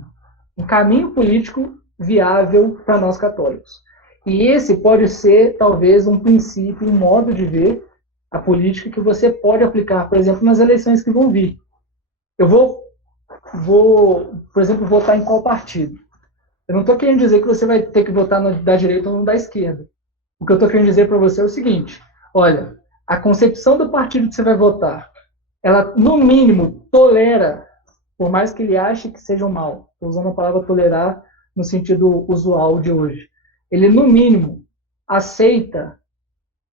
caminho político viável para nós católicos. E esse pode ser, talvez, um princípio, um modo de ver a política que você pode aplicar, por exemplo, nas eleições que vão vir. Eu vou por exemplo, votar em qual partido? Eu não estou querendo dizer que você vai ter que votar da direita ou no da esquerda. O que eu estou querendo dizer para você é o seguinte: olha, a concepção do partido que você vai votar, ela, no mínimo, tolera, por mais que ele ache que seja um mal. Estou usando a palavra tolerar no sentido usual de hoje. Ele, no mínimo, aceita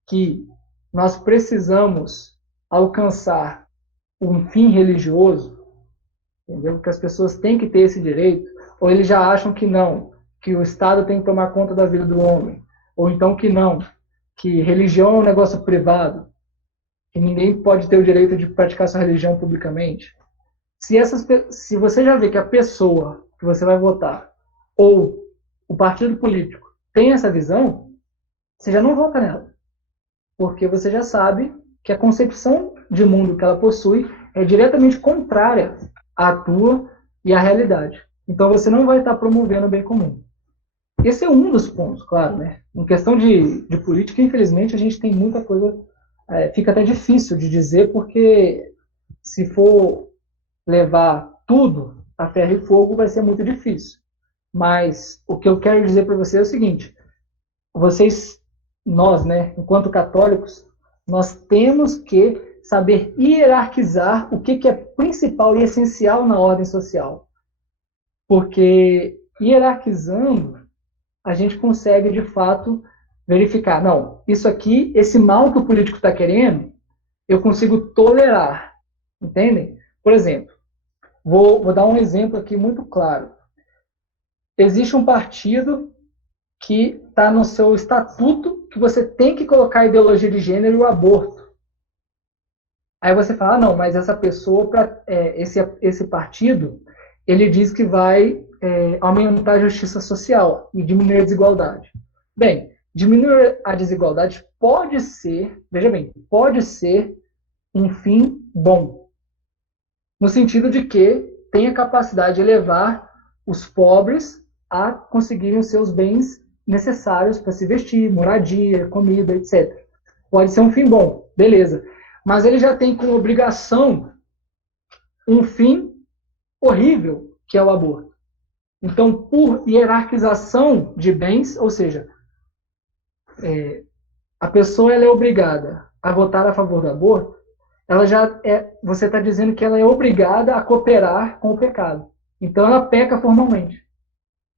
que nós precisamos alcançar um fim religioso, entendeu? Que as pessoas têm que ter esse direito, ou eles já acham que não, que o Estado tem que tomar conta da vida do homem, ou então que não, que religião é um negócio privado, que ninguém pode ter o direito de praticar sua religião publicamente. Se você já vê que a pessoa que você vai votar, ou o partido político, tem essa visão, você já não vota nela. Porque você já sabe que a concepção de mundo que ela possui é diretamente contrária à tua e à realidade. Então você não vai estar promovendo o bem comum. Esse é um dos pontos, claro, né? Em questão de política, infelizmente, a gente tem muita coisa... fica até difícil de dizer, porque se for levar tudo a ferro e fogo, vai ser muito difícil. Mas o que eu quero dizer para você é o seguinte: nós, né, enquanto católicos, nós temos que saber hierarquizar o que é principal e essencial na ordem social. Porque hierarquizando, a gente consegue, de fato, verificar, não, isso aqui, esse mal que o político está querendo, eu consigo tolerar. Entendem? Por exemplo, vou dar um exemplo aqui muito claro. Existe um partido que está no seu estatuto que você tem que colocar a ideologia de gênero e o aborto. Aí você fala, não, mas essa pessoa, esse partido, ele diz que vai aumentar a justiça social e diminuir a desigualdade. Bem, diminuir a desigualdade pode ser, veja bem, pode ser um fim bom, no sentido de que tem a capacidade de elevar os pobres a conseguirem os seus bens necessários para se vestir, moradia, comida, etc. Pode ser um fim bom, beleza. Mas ele já tem como obrigação um fim horrível, que é o aborto. Então, por hierarquização de bens, ou seja, a pessoa ela é obrigada a votar a favor do aborto, você está dizendo que ela é obrigada a cooperar com o pecado. Então, ela peca formalmente.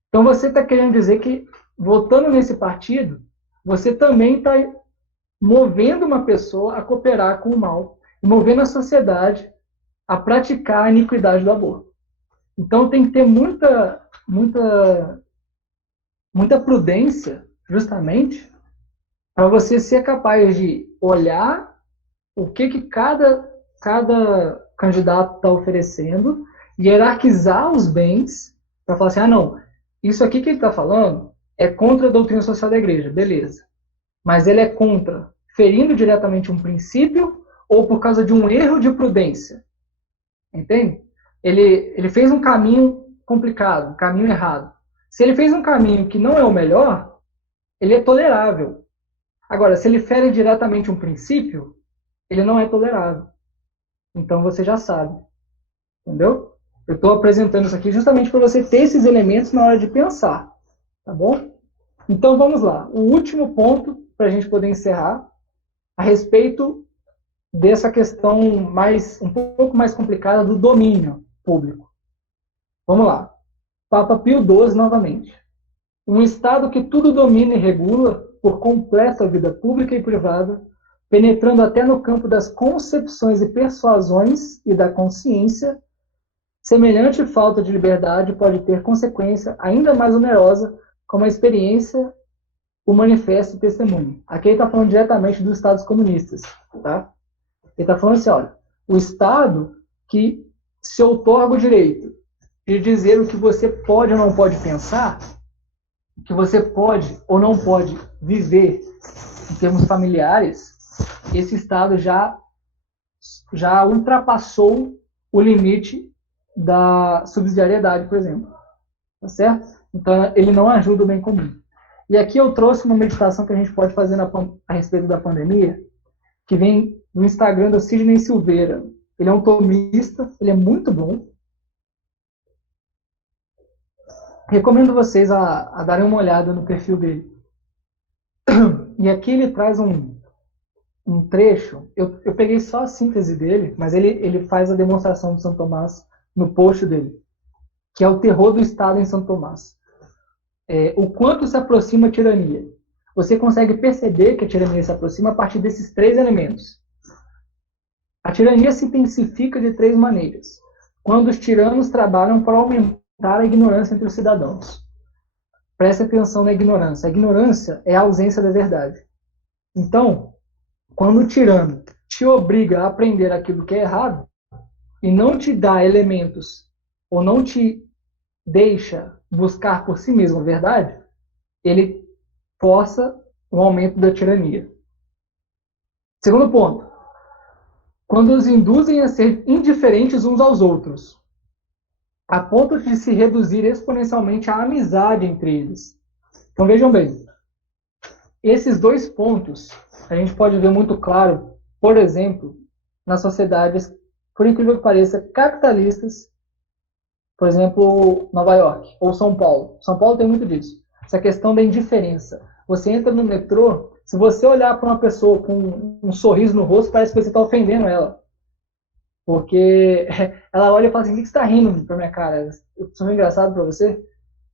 Então, você está querendo dizer que, votando nesse partido, você também está movendo uma pessoa a cooperar com o mal, e movendo a sociedade a praticar a iniquidade do aborto. Então, tem que ter muita prudência, justamente, para você ser capaz de olhar o que cada candidato está oferecendo, hierarquizar os bens, para falar assim, não, isso aqui que ele está falando é contra a doutrina social da igreja, beleza. Mas ele é contra, ferindo diretamente um princípio ou por causa de um erro de prudência. Entende? Ele fez um caminho complicado, um caminho errado. Se ele fez um caminho que não é o melhor, ele é tolerável. Agora, se ele fere diretamente um princípio, ele não é tolerável. Então você já sabe. Entendeu? Eu estou apresentando isso aqui justamente para você ter esses elementos na hora de pensar. Tá bom? Então vamos lá. O último ponto, para a gente poder encerrar, a respeito dessa questão um pouco mais complicada do domínio público. Vamos lá. Papa Pio XII, novamente. Um Estado que tudo domina e regula por completo a vida pública e privada, penetrando até no campo das concepções e persuasões e da consciência, semelhante falta de liberdade pode ter consequência ainda mais onerosa, como a experiência, o manifesto e testemunho. Aqui ele está falando diretamente dos Estados comunistas. Tá? Ele está falando assim, olha, o Estado que se outorga o direito de dizer o que você pode ou não pode pensar, o que você pode ou não pode viver em termos familiares, esse Estado já ultrapassou o limite da subsidiariedade, por exemplo. Tá certo? Então, ele não ajuda o bem comum. E aqui eu trouxe uma meditação que a gente pode fazer a respeito da pandemia, que vem no Instagram do Sidney Silveira. Ele é um tomista, ele é muito bom. Recomendo vocês a darem uma olhada no perfil dele. E aqui ele traz um trecho, eu peguei só a síntese dele, mas ele faz a demonstração de São Tomás no post dele, que é o terror do Estado em São Tomás. O quanto se aproxima a tirania. Você consegue perceber que a tirania se aproxima a partir desses três elementos. A tirania se intensifica de três maneiras. Quando os tiranos trabalham para aumentar a ignorância entre os cidadãos. Preste atenção na ignorância. A ignorância é a ausência da verdade. Então, quando o tirano te obriga a aprender aquilo que é errado e não te dá elementos ou não te deixa buscar por si mesmo a verdade, ele força o aumento da tirania. Segundo ponto, quando os induzem a ser indiferentes uns aos outros, a ponto de se reduzir exponencialmente a amizade entre eles. Então vejam bem, esses dois pontos a gente pode ver muito claro, por exemplo, nas sociedades, por incrível que pareça, capitalistas, por exemplo, Nova York ou São Paulo. São Paulo tem muito disso. Essa questão da indiferença. Você entra no metrô, se você olhar para uma pessoa com um sorriso no rosto, parece que você está ofendendo ela. Porque ela olha e fala assim, o que você está rindo pra minha cara? Eu sou engraçado para você?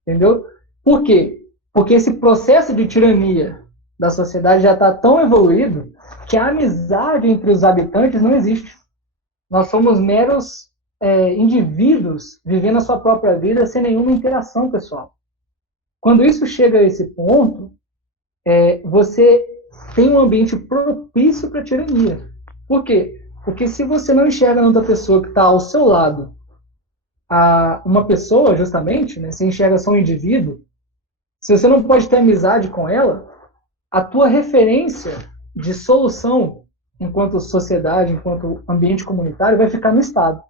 Entendeu? Por quê? Porque esse processo de tirania da sociedade já está tão evoluído que a amizade entre os habitantes não existe. Nós somos meros indivíduos vivendo a sua própria vida sem nenhuma interação pessoal. Quando isso chega a esse ponto, você tem um ambiente propício para a tirania. Por quê? Porque se você não enxerga na outra pessoa que está ao seu lado, uma pessoa, justamente, né, você enxerga só um indivíduo, se você não pode ter amizade com ela, a tua referência de solução enquanto sociedade, enquanto ambiente comunitário, vai ficar no Estado.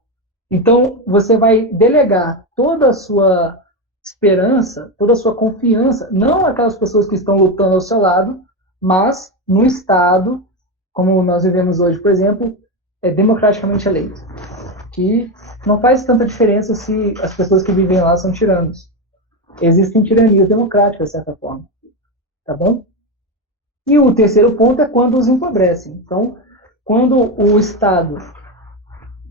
Então, você vai delegar toda a sua esperança, toda a sua confiança, não aquelas pessoas que estão lutando ao seu lado, mas no Estado, como nós vivemos hoje, por exemplo, é democraticamente eleito. Que não faz tanta diferença se as pessoas que vivem lá são tiranos. Existem tiranias democráticas, de certa forma. Tá bom? E o terceiro ponto é quando os empobrecem. Então, quando o Estado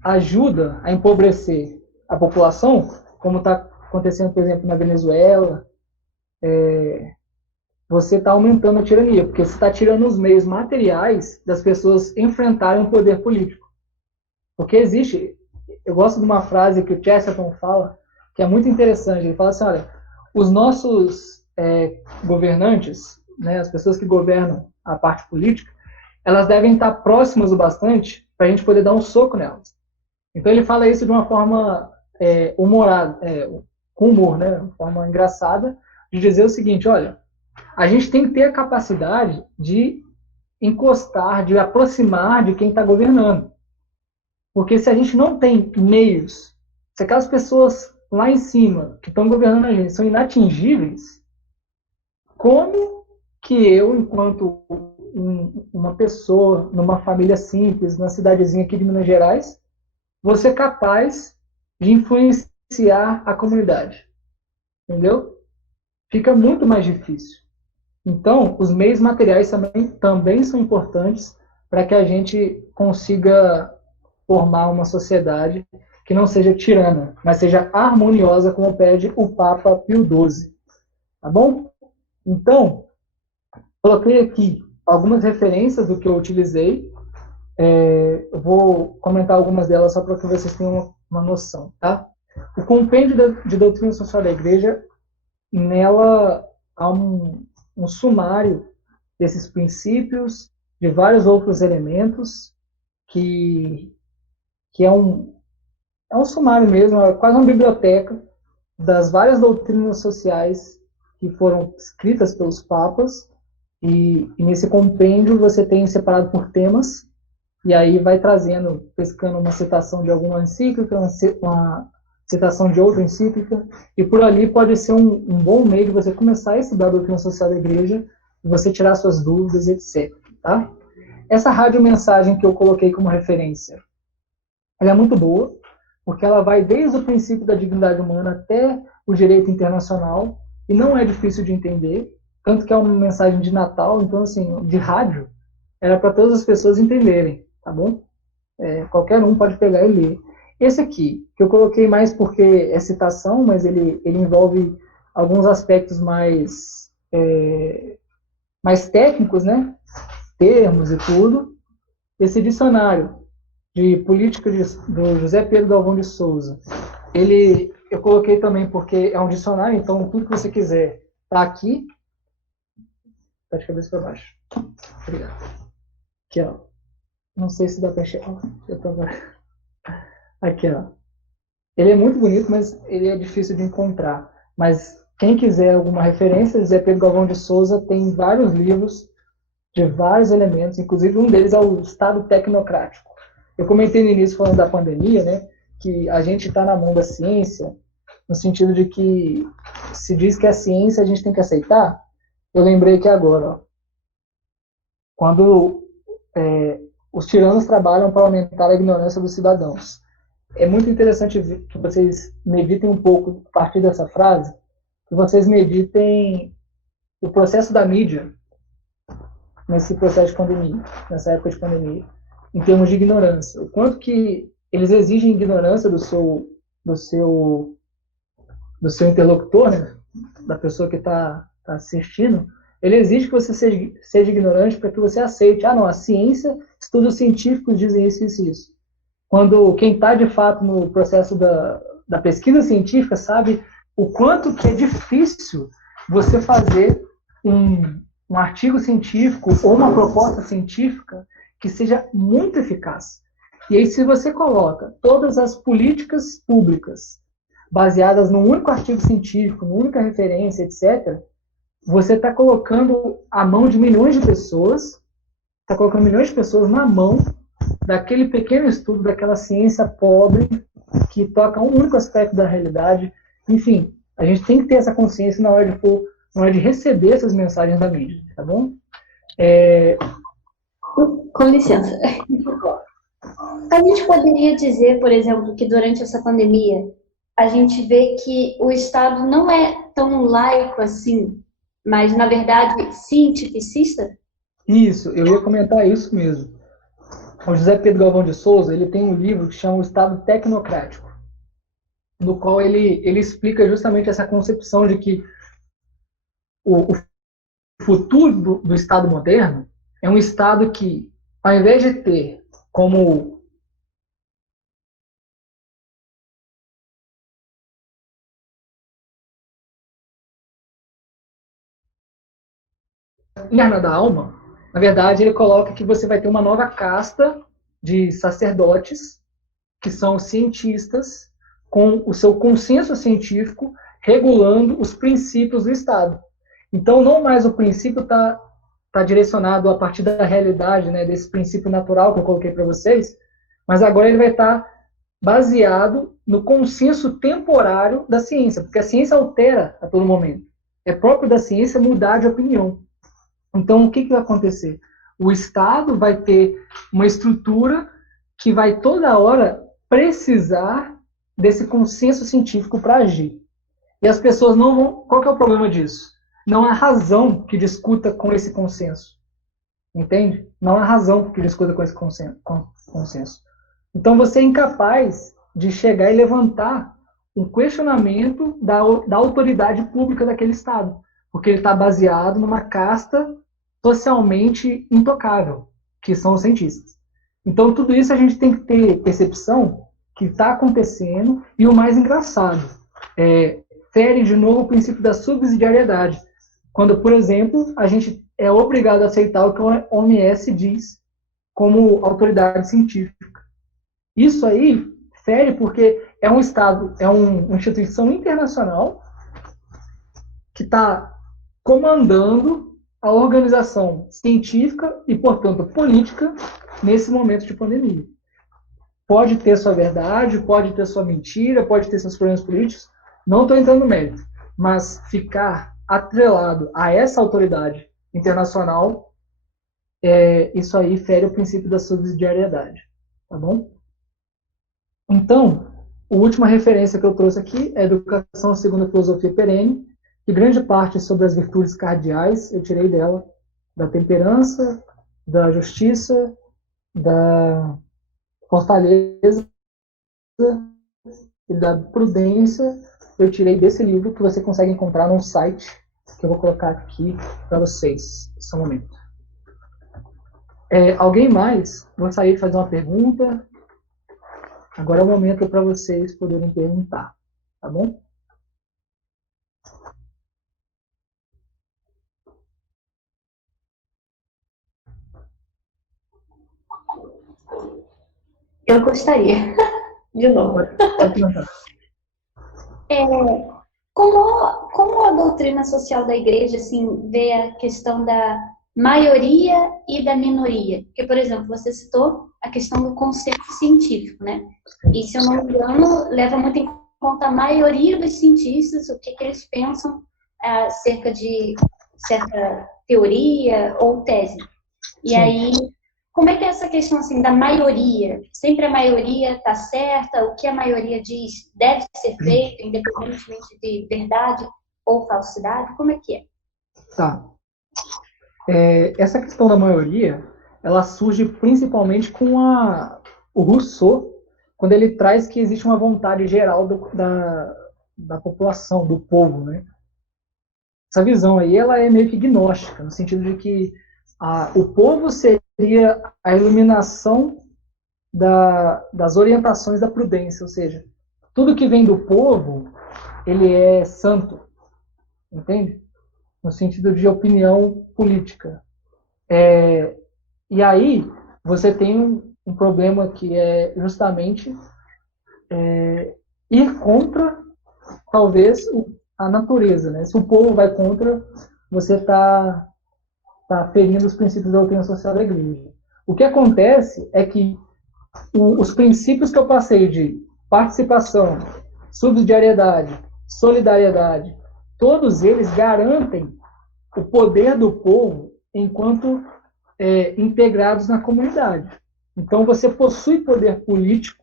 ajuda a empobrecer a população, como está acontecendo, por exemplo, na Venezuela, você está aumentando a tirania, porque você está tirando os meios materiais das pessoas enfrentarem o poder político. Porque existe, eu gosto de uma frase que o Chesterton fala, que é muito interessante. Ele fala assim, olha, os nossos governantes, né, as pessoas que governam a parte política, elas devem estar próximas o bastante para a gente poder dar um soco nelas. Então ele fala isso de uma forma humorada, com humor, né, uma forma engraçada, de dizer o seguinte, olha, a gente tem que ter a capacidade de encostar, de aproximar de quem está governando. Porque se a gente não tem meios, se aquelas pessoas lá em cima que estão governando a gente são inatingíveis, como que eu, enquanto uma pessoa, numa família simples, numa cidadezinha aqui de Minas Gerais, vou ser capaz de influenciar a comunidade? Entendeu? Fica muito mais difícil. Então, os meios materiais também são importantes para que a gente consiga formar uma sociedade que não seja tirana, mas seja harmoniosa, como pede o Papa Pio XII. Tá bom? Então, coloquei aqui algumas referências do que eu utilizei. Eu vou comentar algumas delas só para que vocês tenham uma noção. Tá? O Compêndio de Doutrina Social da Igreja, nela há um sumário desses princípios, de vários outros elementos, que é um sumário mesmo, é quase uma biblioteca das várias doutrinas sociais que foram escritas pelos papas, e nesse compêndio você tem separado por temas, e aí vai trazendo, pescando uma citação de alguma encíclica, uma citação de outra encíclica, e por ali pode ser um bom meio de você começar a estudar a doutrina social da igreja, e você tirar suas dúvidas, etc. Tá? Essa radiomensagem que eu coloquei como referência, ela é muito boa, porque ela vai desde o princípio da dignidade humana até o direito internacional, e não é difícil de entender, tanto que é uma mensagem de Natal, então, assim, de rádio, era para todas as pessoas entenderem, tá bom? Qualquer um pode pegar e ler. Esse aqui, que eu coloquei mais porque é citação, mas ele envolve alguns aspectos mais técnicos, né? Termos e tudo. Esse dicionário de política do José Pedro Galvão de Souza, eu coloquei também porque é um dicionário, então tudo que você quiser está aqui. Está de cabeça para baixo. Obrigado. Aqui, ó. Não sei se dá para enxergar. Aqui, ó. Ele é muito bonito, mas ele é difícil de encontrar. Mas quem quiser alguma referência, José Pedro Galvão de Souza tem vários livros de vários elementos, inclusive um deles é o Estado Tecnocrático. Eu comentei no início, falando da pandemia, né, que a gente está na mão da ciência, no sentido de que se diz que a ciência a gente tem que aceitar. Eu lembrei aqui agora, ó, quando os tiranos trabalham para aumentar a ignorância dos cidadãos. É muito interessante que vocês meditem um pouco a partir dessa frase, que vocês meditem o processo da mídia nesse processo de pandemia, nessa época de pandemia, em termos de ignorância. O quanto que eles exigem ignorância do seu interlocutor, né, da pessoa que está assistindo. Ele exige que você seja ignorante para que você aceite. Ah, não, a ciência, estudos científicos dizem isso e isso. Quando quem está, de fato, no processo da pesquisa científica sabe o quanto que é difícil você fazer um artigo científico ou uma proposta científica que seja muito eficaz. E aí, se você coloca todas as políticas públicas baseadas num único artigo científico, numa única referência, etc., você está colocando a mão de milhões de pessoas, está colocando milhões de pessoas na mão daquele pequeno estudo, daquela ciência pobre, que toca um único aspecto da realidade. Enfim, A gente tem que ter essa consciência na hora de receber essas mensagens da mídia, tá bom? Com licença. A gente poderia dizer, por exemplo, que durante essa pandemia a gente vê que o Estado não é tão laico assim, mas, na verdade, cientificista? Isso, eu ia comentar isso mesmo. O José Pedro Galvão de Souza, ele tem um livro que chama O Estado Tecnocrático, no qual ele explica justamente essa concepção de que o futuro do Estado moderno é um Estado que, ao invés de ter como interna da alma, na verdade, ele coloca que você vai ter uma nova casta de sacerdotes, que são cientistas, com o seu consenso científico, regulando os princípios do Estado. Então, não mais o princípio está direcionado a partir da realidade, né, desse princípio natural que eu coloquei para vocês, mas agora ele vai estar baseado no consenso temporário da ciência, porque a ciência altera a todo momento. É próprio da ciência mudar de opinião. Então, o que vai acontecer? O Estado vai ter uma estrutura que vai toda hora precisar desse consenso científico para agir. E as pessoas não vão... Qual que é o problema disso? Não há razão que discuta com esse consenso. Entende? Não há razão que discuta com esse consenso. Então, você é incapaz de chegar e levantar um questionamento da autoridade pública daquele Estado, porque ele está baseado numa casta socialmente intocável, que são os cientistas. Então, tudo isso a gente tem que ter percepção que está acontecendo, e o mais engraçado, fere de novo o princípio da subsidiariedade, quando, por exemplo, a gente é obrigado a aceitar o que a OMS diz como autoridade científica. Isso aí fere porque é um Estado, é uma instituição internacional que está comandando a organização científica e, portanto, política nesse momento de pandemia. Pode ter sua verdade, pode ter sua mentira, pode ter seus problemas políticos, não estou entrando no mérito, mas ficar atrelado a essa autoridade internacional, isso aí fere o princípio da subsidiariedade, tá bom? Então, a última referência que eu trouxe aqui é a Educação segundo a Filosofia Perene, que grande parte sobre as virtudes cardeais eu tirei dela, da temperança, da justiça, da fortaleza e da prudência, eu tirei desse livro que você consegue encontrar num site que eu vou colocar aqui para vocês, nesse momento. Alguém mais? Gostaria de fazer uma pergunta? Agora é o momento para vocês poderem perguntar, tá bom? Eu gostaria. De novo. Pode perguntar. Como a doutrina social da igreja assim, vê a questão da maioria e da minoria? Porque, por exemplo, você citou a questão do consenso científico, né? E, se eu não me engano, leva muito em conta a maioria dos cientistas, o que eles pensam acerca de certa teoria ou tese. E Sim. aí, como é que é essa questão assim, da maioria? Sempre a maioria está certa? O que a maioria diz deve ser feito, independentemente de verdade ou falsidade? Como é que é? Tá. Essa questão da maioria, ela surge principalmente com o Rousseau, quando ele traz que existe uma vontade geral da população, do povo, né? Essa visão aí, ela é meio que gnóstica, no sentido de que o povo seria a iluminação das orientações da prudência, ou seja, tudo que vem do povo, ele é santo, entende? No sentido de opinião política. E aí, você tem um problema que é justamente ir contra, talvez, a natureza, né? Se o povo vai contra, você está ferindo os princípios da doutrina social da igreja. O que acontece é que os princípios que eu passei de participação, subsidiariedade solidariedade, todos eles garantem o poder do povo enquanto integrados na comunidade. Então, você possui poder político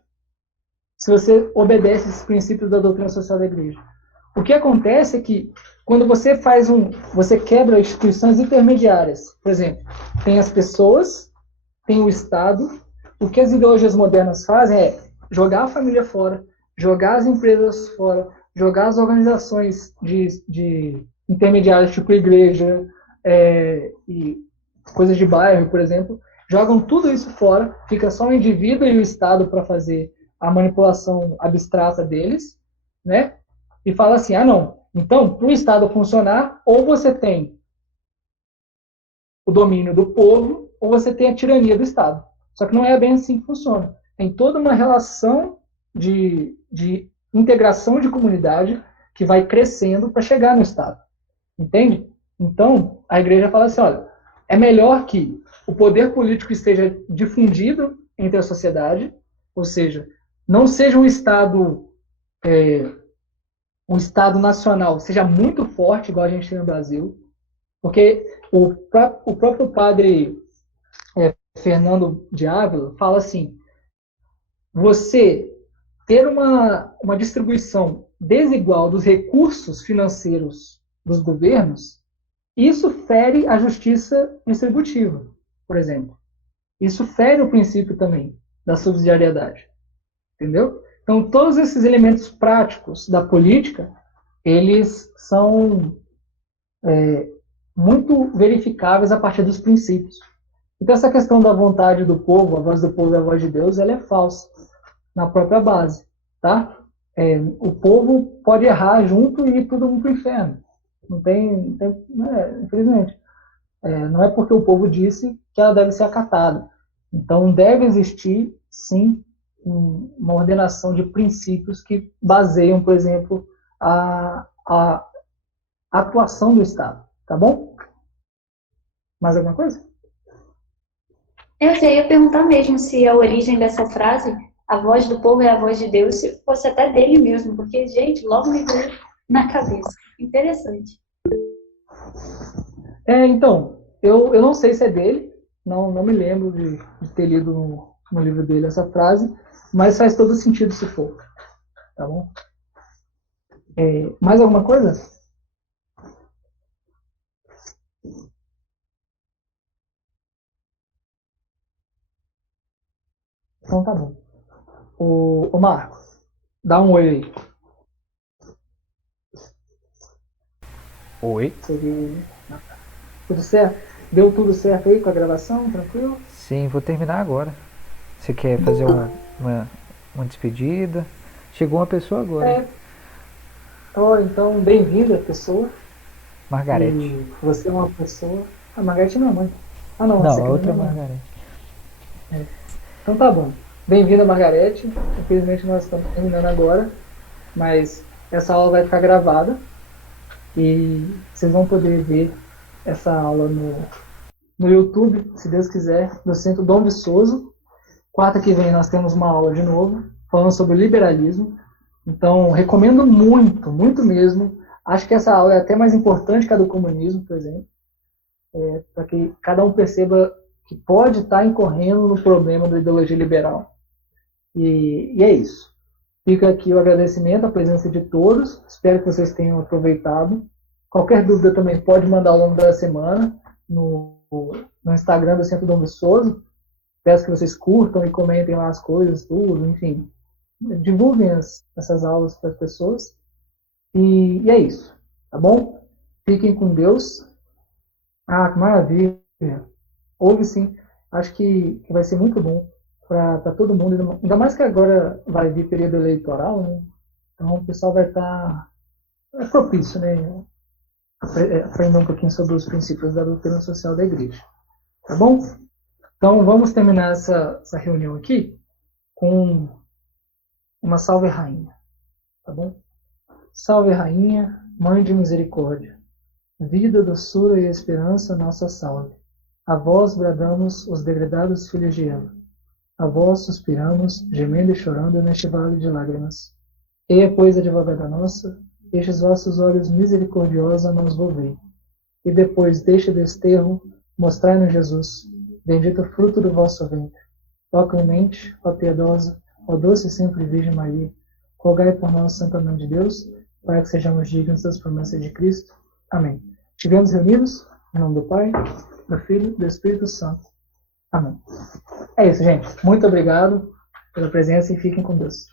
se você obedece esses princípios da doutrina social da igreja. O que acontece é que, quando você você quebra instituições intermediárias, por exemplo, tem as pessoas, tem o Estado, o que as ideologias modernas fazem é jogar a família fora, jogar as empresas fora, jogar as organizações de intermediárias, tipo igreja, e coisas de bairro, por exemplo, jogam tudo isso fora, fica só o indivíduo e o Estado para fazer a manipulação abstrata deles, né? E fala assim, não, então, para o Estado funcionar, ou você tem o domínio do povo, ou você tem a tirania do Estado. Só que não é bem assim que funciona. Tem toda uma relação de integração de comunidade que vai crescendo para chegar no Estado. Entende? Então, a igreja fala assim, olha, é melhor que o poder político esteja difundido entre a sociedade, ou seja, não seja um Estado nacional, seja muito forte, igual a gente tem no Brasil, porque o próprio padre Fernando de Ávila fala assim, você ter uma distribuição desigual dos recursos financeiros dos governos, isso fere a justiça distributiva, por exemplo. Isso fere o princípio também da subsidiariedade. Entendeu? Então, todos esses elementos práticos da política, eles são muito verificáveis a partir dos princípios. Então, essa questão da vontade do povo, a voz do povo e a voz de Deus, ela é falsa na própria base. Tá? O povo pode errar junto e ir todo mundo para o inferno. Infelizmente. Não é porque o povo disse que ela deve ser acatada. Então, deve existir, sim, uma ordenação de princípios que baseiam, por exemplo, a atuação do Estado. Tá bom? Mais alguma coisa? Eu já ia perguntar mesmo se a origem dessa frase, a voz do povo é a voz de Deus, se fosse até dele mesmo, porque, gente, logo me veio na cabeça. Interessante. Então, eu não sei se é dele, não me lembro de ter lido no livro dele essa frase, mas faz todo sentido se for. Tá bom? Mais alguma coisa? Então tá bom. Ô Marco, dá um oi aí. Oi? Tudo certo? Deu tudo certo aí com a gravação? Tranquilo? Sim, vou terminar agora. Você quer fazer uma despedida? Chegou uma pessoa agora. Então, bem-vinda, pessoa. Margarete. E você é uma pessoa... A Margarete não é mãe. Ah, não. Não, a outra é Margarete. Então tá bom. Bem-vinda, Margarete. Infelizmente nós estamos terminando agora, mas essa aula vai ficar gravada e vocês vão poder ver essa aula no YouTube, se Deus quiser, do Centro Dom Viçoso. Quarta que vem nós temos uma aula de novo, falando sobre o liberalismo. Então, recomendo muito, muito mesmo. Acho que essa aula é até mais importante que a do comunismo, por exemplo, para que cada um perceba que pode estar incorrendo no problema da ideologia liberal. E é isso. Fica aqui o agradecimento, a presença de todos. Espero que vocês tenham aproveitado. Qualquer dúvida também pode mandar ao longo da semana no Instagram do Centro Dom Viçoso. Peço que vocês curtam e comentem lá as coisas, tudo, enfim. Divulguem essas aulas para as pessoas. E é isso, tá bom? Fiquem com Deus. Que maravilha. Ouve sim. Acho que vai ser muito bom para todo mundo. Ainda mais que agora vai vir período eleitoral, né? Então o pessoal vai estar propício, né? Aprender um pouquinho sobre os princípios da doutrina social da igreja. Tá bom? Então vamos terminar essa reunião aqui com uma salve rainha. Tá bom? Salve rainha, mãe de misericórdia. Vida, doçura e esperança, nossa salve. A vós bradamos os degredados filhos de Eva. A vós suspiramos, gemendo e chorando neste vale de lágrimas. Eia, pois, advogada nossa, estes vossos olhos misericordiosos a nós volvei. E depois deste desterro, mostrai-nos Jesus, bendito fruto do vosso ventre. Ó clemente, ó piedosa, ó doce e sempre Virgem Maria, rogai por nós, Santa Mãe de Deus, para que sejamos dignos das promessas de Cristo. Amém. Estivemos reunidos, em nome do Pai, do Filho e do Espírito Santo. Amém. É isso, gente. Muito obrigado pela presença e fiquem com Deus.